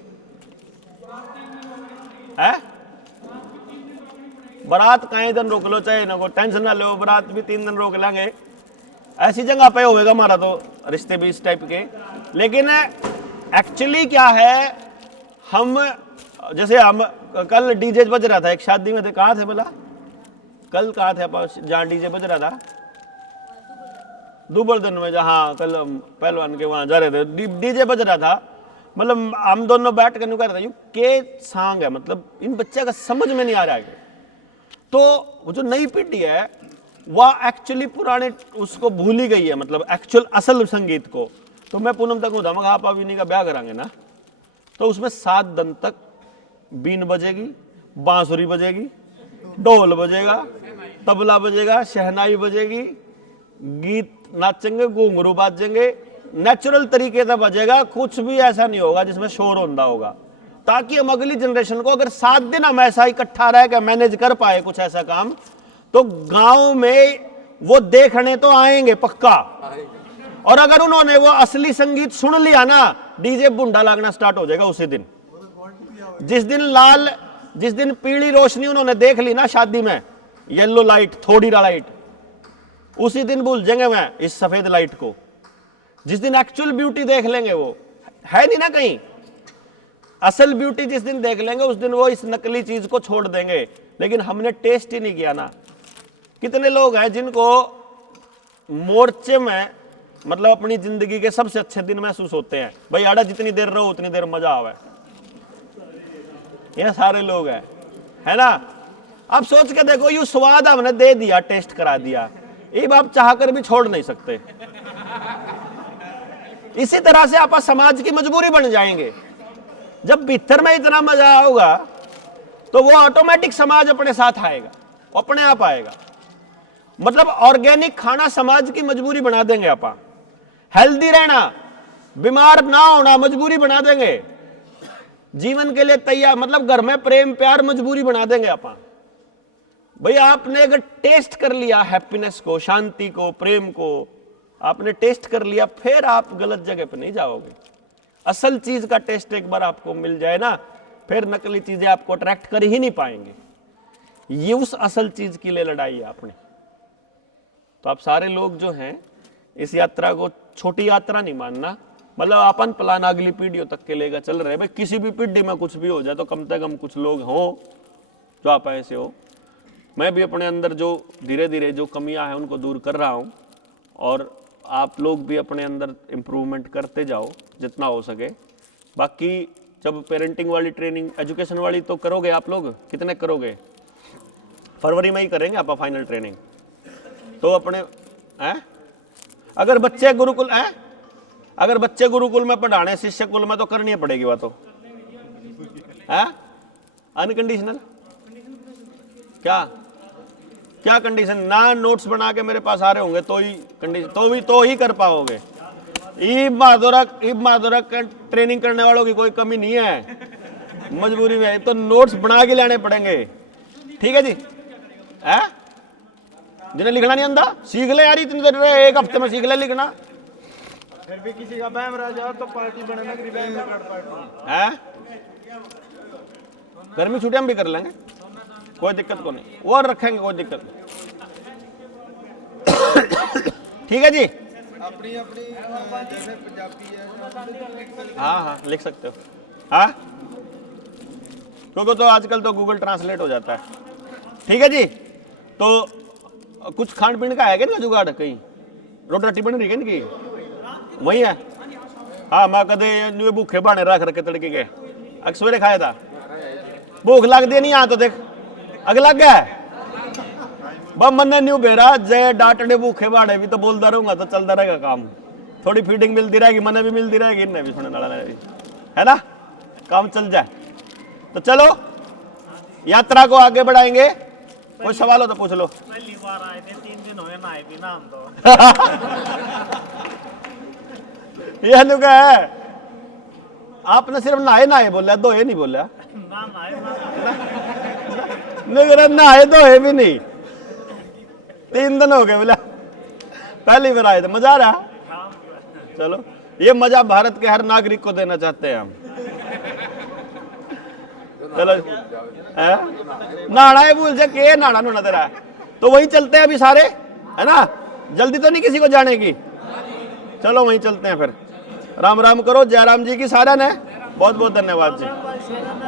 है बारात कहीं दिन रोक लो, चाहे ना को टेंशन ना लो, बारात भी 3 दिन रोक लेंगे, ऐसी जगह पे होएगा हमारा तो रिश्ते भी इस टाइप के। लेकिन एक्चुअली क्या है, हम जैसे हम कल डीजे बज रहा था एक शादी में थे, कहाँ थे बोला, कल कहाँ थे आप जहाँ डीजे बज रहा था, दुबल दिन में, जहाँ कल पहलवान के वहाँ जा रहे थे, डीजे बज रहा था। मतलब हम दोनों बैठ कर कर रहे यू के सॉन्ग है, मतलब इन बच्चे का समझ में नहीं आ रहा है। तो वो जो नई पीढ़ी है वह एक्चुअली पुराने उसको भूल ही गई है, मतलब एक्चुअल असल संगीत को। तो मैं पूनम तक हूँ आप अभी का ब्याह करांगे ना, तो उसमें 7 दिन तक बीन बजेगी, बांसुरी बजेगी, ढोल बजेगा, तबला बजेगा, शहनाई बजेगी, गीत नाचेंगे, घुंघरू बाजेंगे, नेचुरल तरीके से बजेगा, कुछ भी ऐसा नहीं होगा जिसमें शोर होता होगा, ताकि हम अगली जनरेशन को अगर 7 दिन हम ऐसा इकट्ठा रह के मैनेज कर पाए कुछ ऐसा काम, तो गांव में वो देखने तो आएंगे पक्का। और अगर उन्होंने वो असली संगीत सुन लिया ना, डीजे बुंडा लागना स्टार्ट हो जाएगा उसी दिन। जिस दिन पीली रोशनी उन्होंने देख ली ना शादी में, येलो लाइट, थोड़ी लाइट, उसी दिन भूल जाएंगे मैं इस सफेद लाइट को। जिस दिन एक्चुअल ब्यूटी देख लेंगे, वो है नहीं ना कहीं, असल ब्यूटी जिस दिन देख लेंगे उस दिन वो इस नकली चीज को छोड़ देंगे। लेकिन हमने टेस्ट ही नहीं किया ना। कितने लोग हैं जिनको मोर्चे में मतलब अपनी जिंदगी के सबसे अच्छे दिन महसूस होते हैं, भाई आड़ा जितनी देर रहो उतनी देर मजा आवे, ये सारे लोग हैं, है ना। अब सोच के देखो, यू स्वाद हमने दे दिया, टेस्ट करा दिया, ये आप चाहकर भी छोड़ नहीं सकते। इसी तरह से आप समाज की मजबूरी बन जाएंगे। जब भीतर में इतना मजा होगा तो वो ऑटोमेटिक समाज अपने साथ आएगा, अपने आप आएगा। मतलब ऑर्गेनिक खाना समाज की मजबूरी बना देंगे आप, हेल्दी रहना, बीमार ना होना मजबूरी बना देंगे, जीवन के लिए तैयार, मतलब घर में प्रेम प्यार मजबूरी बना देंगे आप। भाई आपने अगर टेस्ट कर लिया हैप्पीनेस को, शांति को, प्रेम को आपने टेस्ट कर लिया, फिर आप गलत जगह पे नहीं जाओगे। असल चीज का टेस्ट एक बार आपको मिल जाए ना, फिर नकली चीजें आपको अट्रैक्ट कर ही नहीं पाएंगे। ये उस असल चीज के लिए लड़ाई है आपने। तो आप सारे लोग जो हैं इस यात्रा को छोटी यात्रा नहीं मानना, मतलब अपन प्लान अगली पीढ़ियों तक के लेकर चल रहे हैं। भाई किसी भी पीढ़ी में कुछ भी हो जाए तो कम से कम कुछ लोग हों जो आप ऐसे हो। मैं भी अपने अंदर जो धीरे धीरे जो कमियां हैं उनको दूर कर रहा हूं, और आप लोग भी अपने अंदर इम्प्रूवमेंट करते जाओ जितना हो सके। बाकी जब पेरेंटिंग वाली ट्रेनिंग, एजुकेशन वाली तो करोगे आप लोग, कितने करोगे? फरवरी में ही करेंगे आप फाइनल ट्रेनिंग। तो अपने हैं अगर बच्चे गुरुकुल हैं, अगर बच्चे गुरुकुल में पढ़ाने शिष्य कुल में तो करनी पड़ेगी बात, तो है अनकंडीशनल। क्या क्या कंडीशन? ना नोट्स बना के मेरे पास आ रहे होंगे तो ही कंडीशन, तो ही कर पाओगे। ईब माधुरा ट्रेनिंग करने वालों की कोई कमी नहीं है, मजबूरी में तो नोट्स बना के लाने पड़ेंगे। ठीक है जी, है जिन्हें लिखना नहीं आंदा सीख ले यार, इतनी देर एक हफ्ते में सीख ले लिखना। फिर भी किसी का बहम रह जाओ तो पार्टी बनाना है। गर्मी छुट्टियां भी कर लेंगे, कोई दिक्कत को नहीं, और रखेंगे कोई दिक्कत नहीं। ठीक है जी। अपनी अपनी जैसे पंजाबी है हाँ हाँ लिख सकते हो। हाँ क्योंकि तो आजकल तो गूगल ट्रांसलेट हो जाता है। ठीक है जी, तो कुछ खान पीने का है क्या ना जुगाड़? कहीं रोटी राटी बन रही है इनकी वही है? हाँ मैं कदे भूखे बाने रख रखे तड़के के सवेरे खाया था। भूख लग दी नहीं यहाँ तो देख अग लग गया है बस मन न्यू बेरा जय डांटने भूखे बाड़े भी तो बोलता रहूंगा तो चलता रहेगा काम। थोड़ी फीडिंग मिलती रहेगी, मन भी मिलती रहेगी, इन्हें भी सुनने वाला है ना, काम चल जाए। तो चलो यात्रा को आगे बढ़ाएंगे। कोई सवाल हो तो पूछ लो। पहली बार आए थे 3 दिन हुए नहाए भी ना हम तो। यह नुका है, आपने सिर्फ नहाए नहाए बोला, दोहे नहीं बोला। ना नहाए नगर नहाए दोहे भी नहीं, 3 दिन हो गए बोला, पहली बार आए थे। मजा आ रहा? चलो ये मजा भारत के हर नागरिक को देना चाहते हैं हम। चलो नहाना है भूल जा के नहाना नहाना तेरा, तो वही चलते हैं अभी सारे, है ना? जल्दी तो नहीं किसी को जाने की? चलो वहीं चलते हैं फिर। राम राम करो, जय राम जी की सारा ने। बहुत बहुत धन्यवाद जी।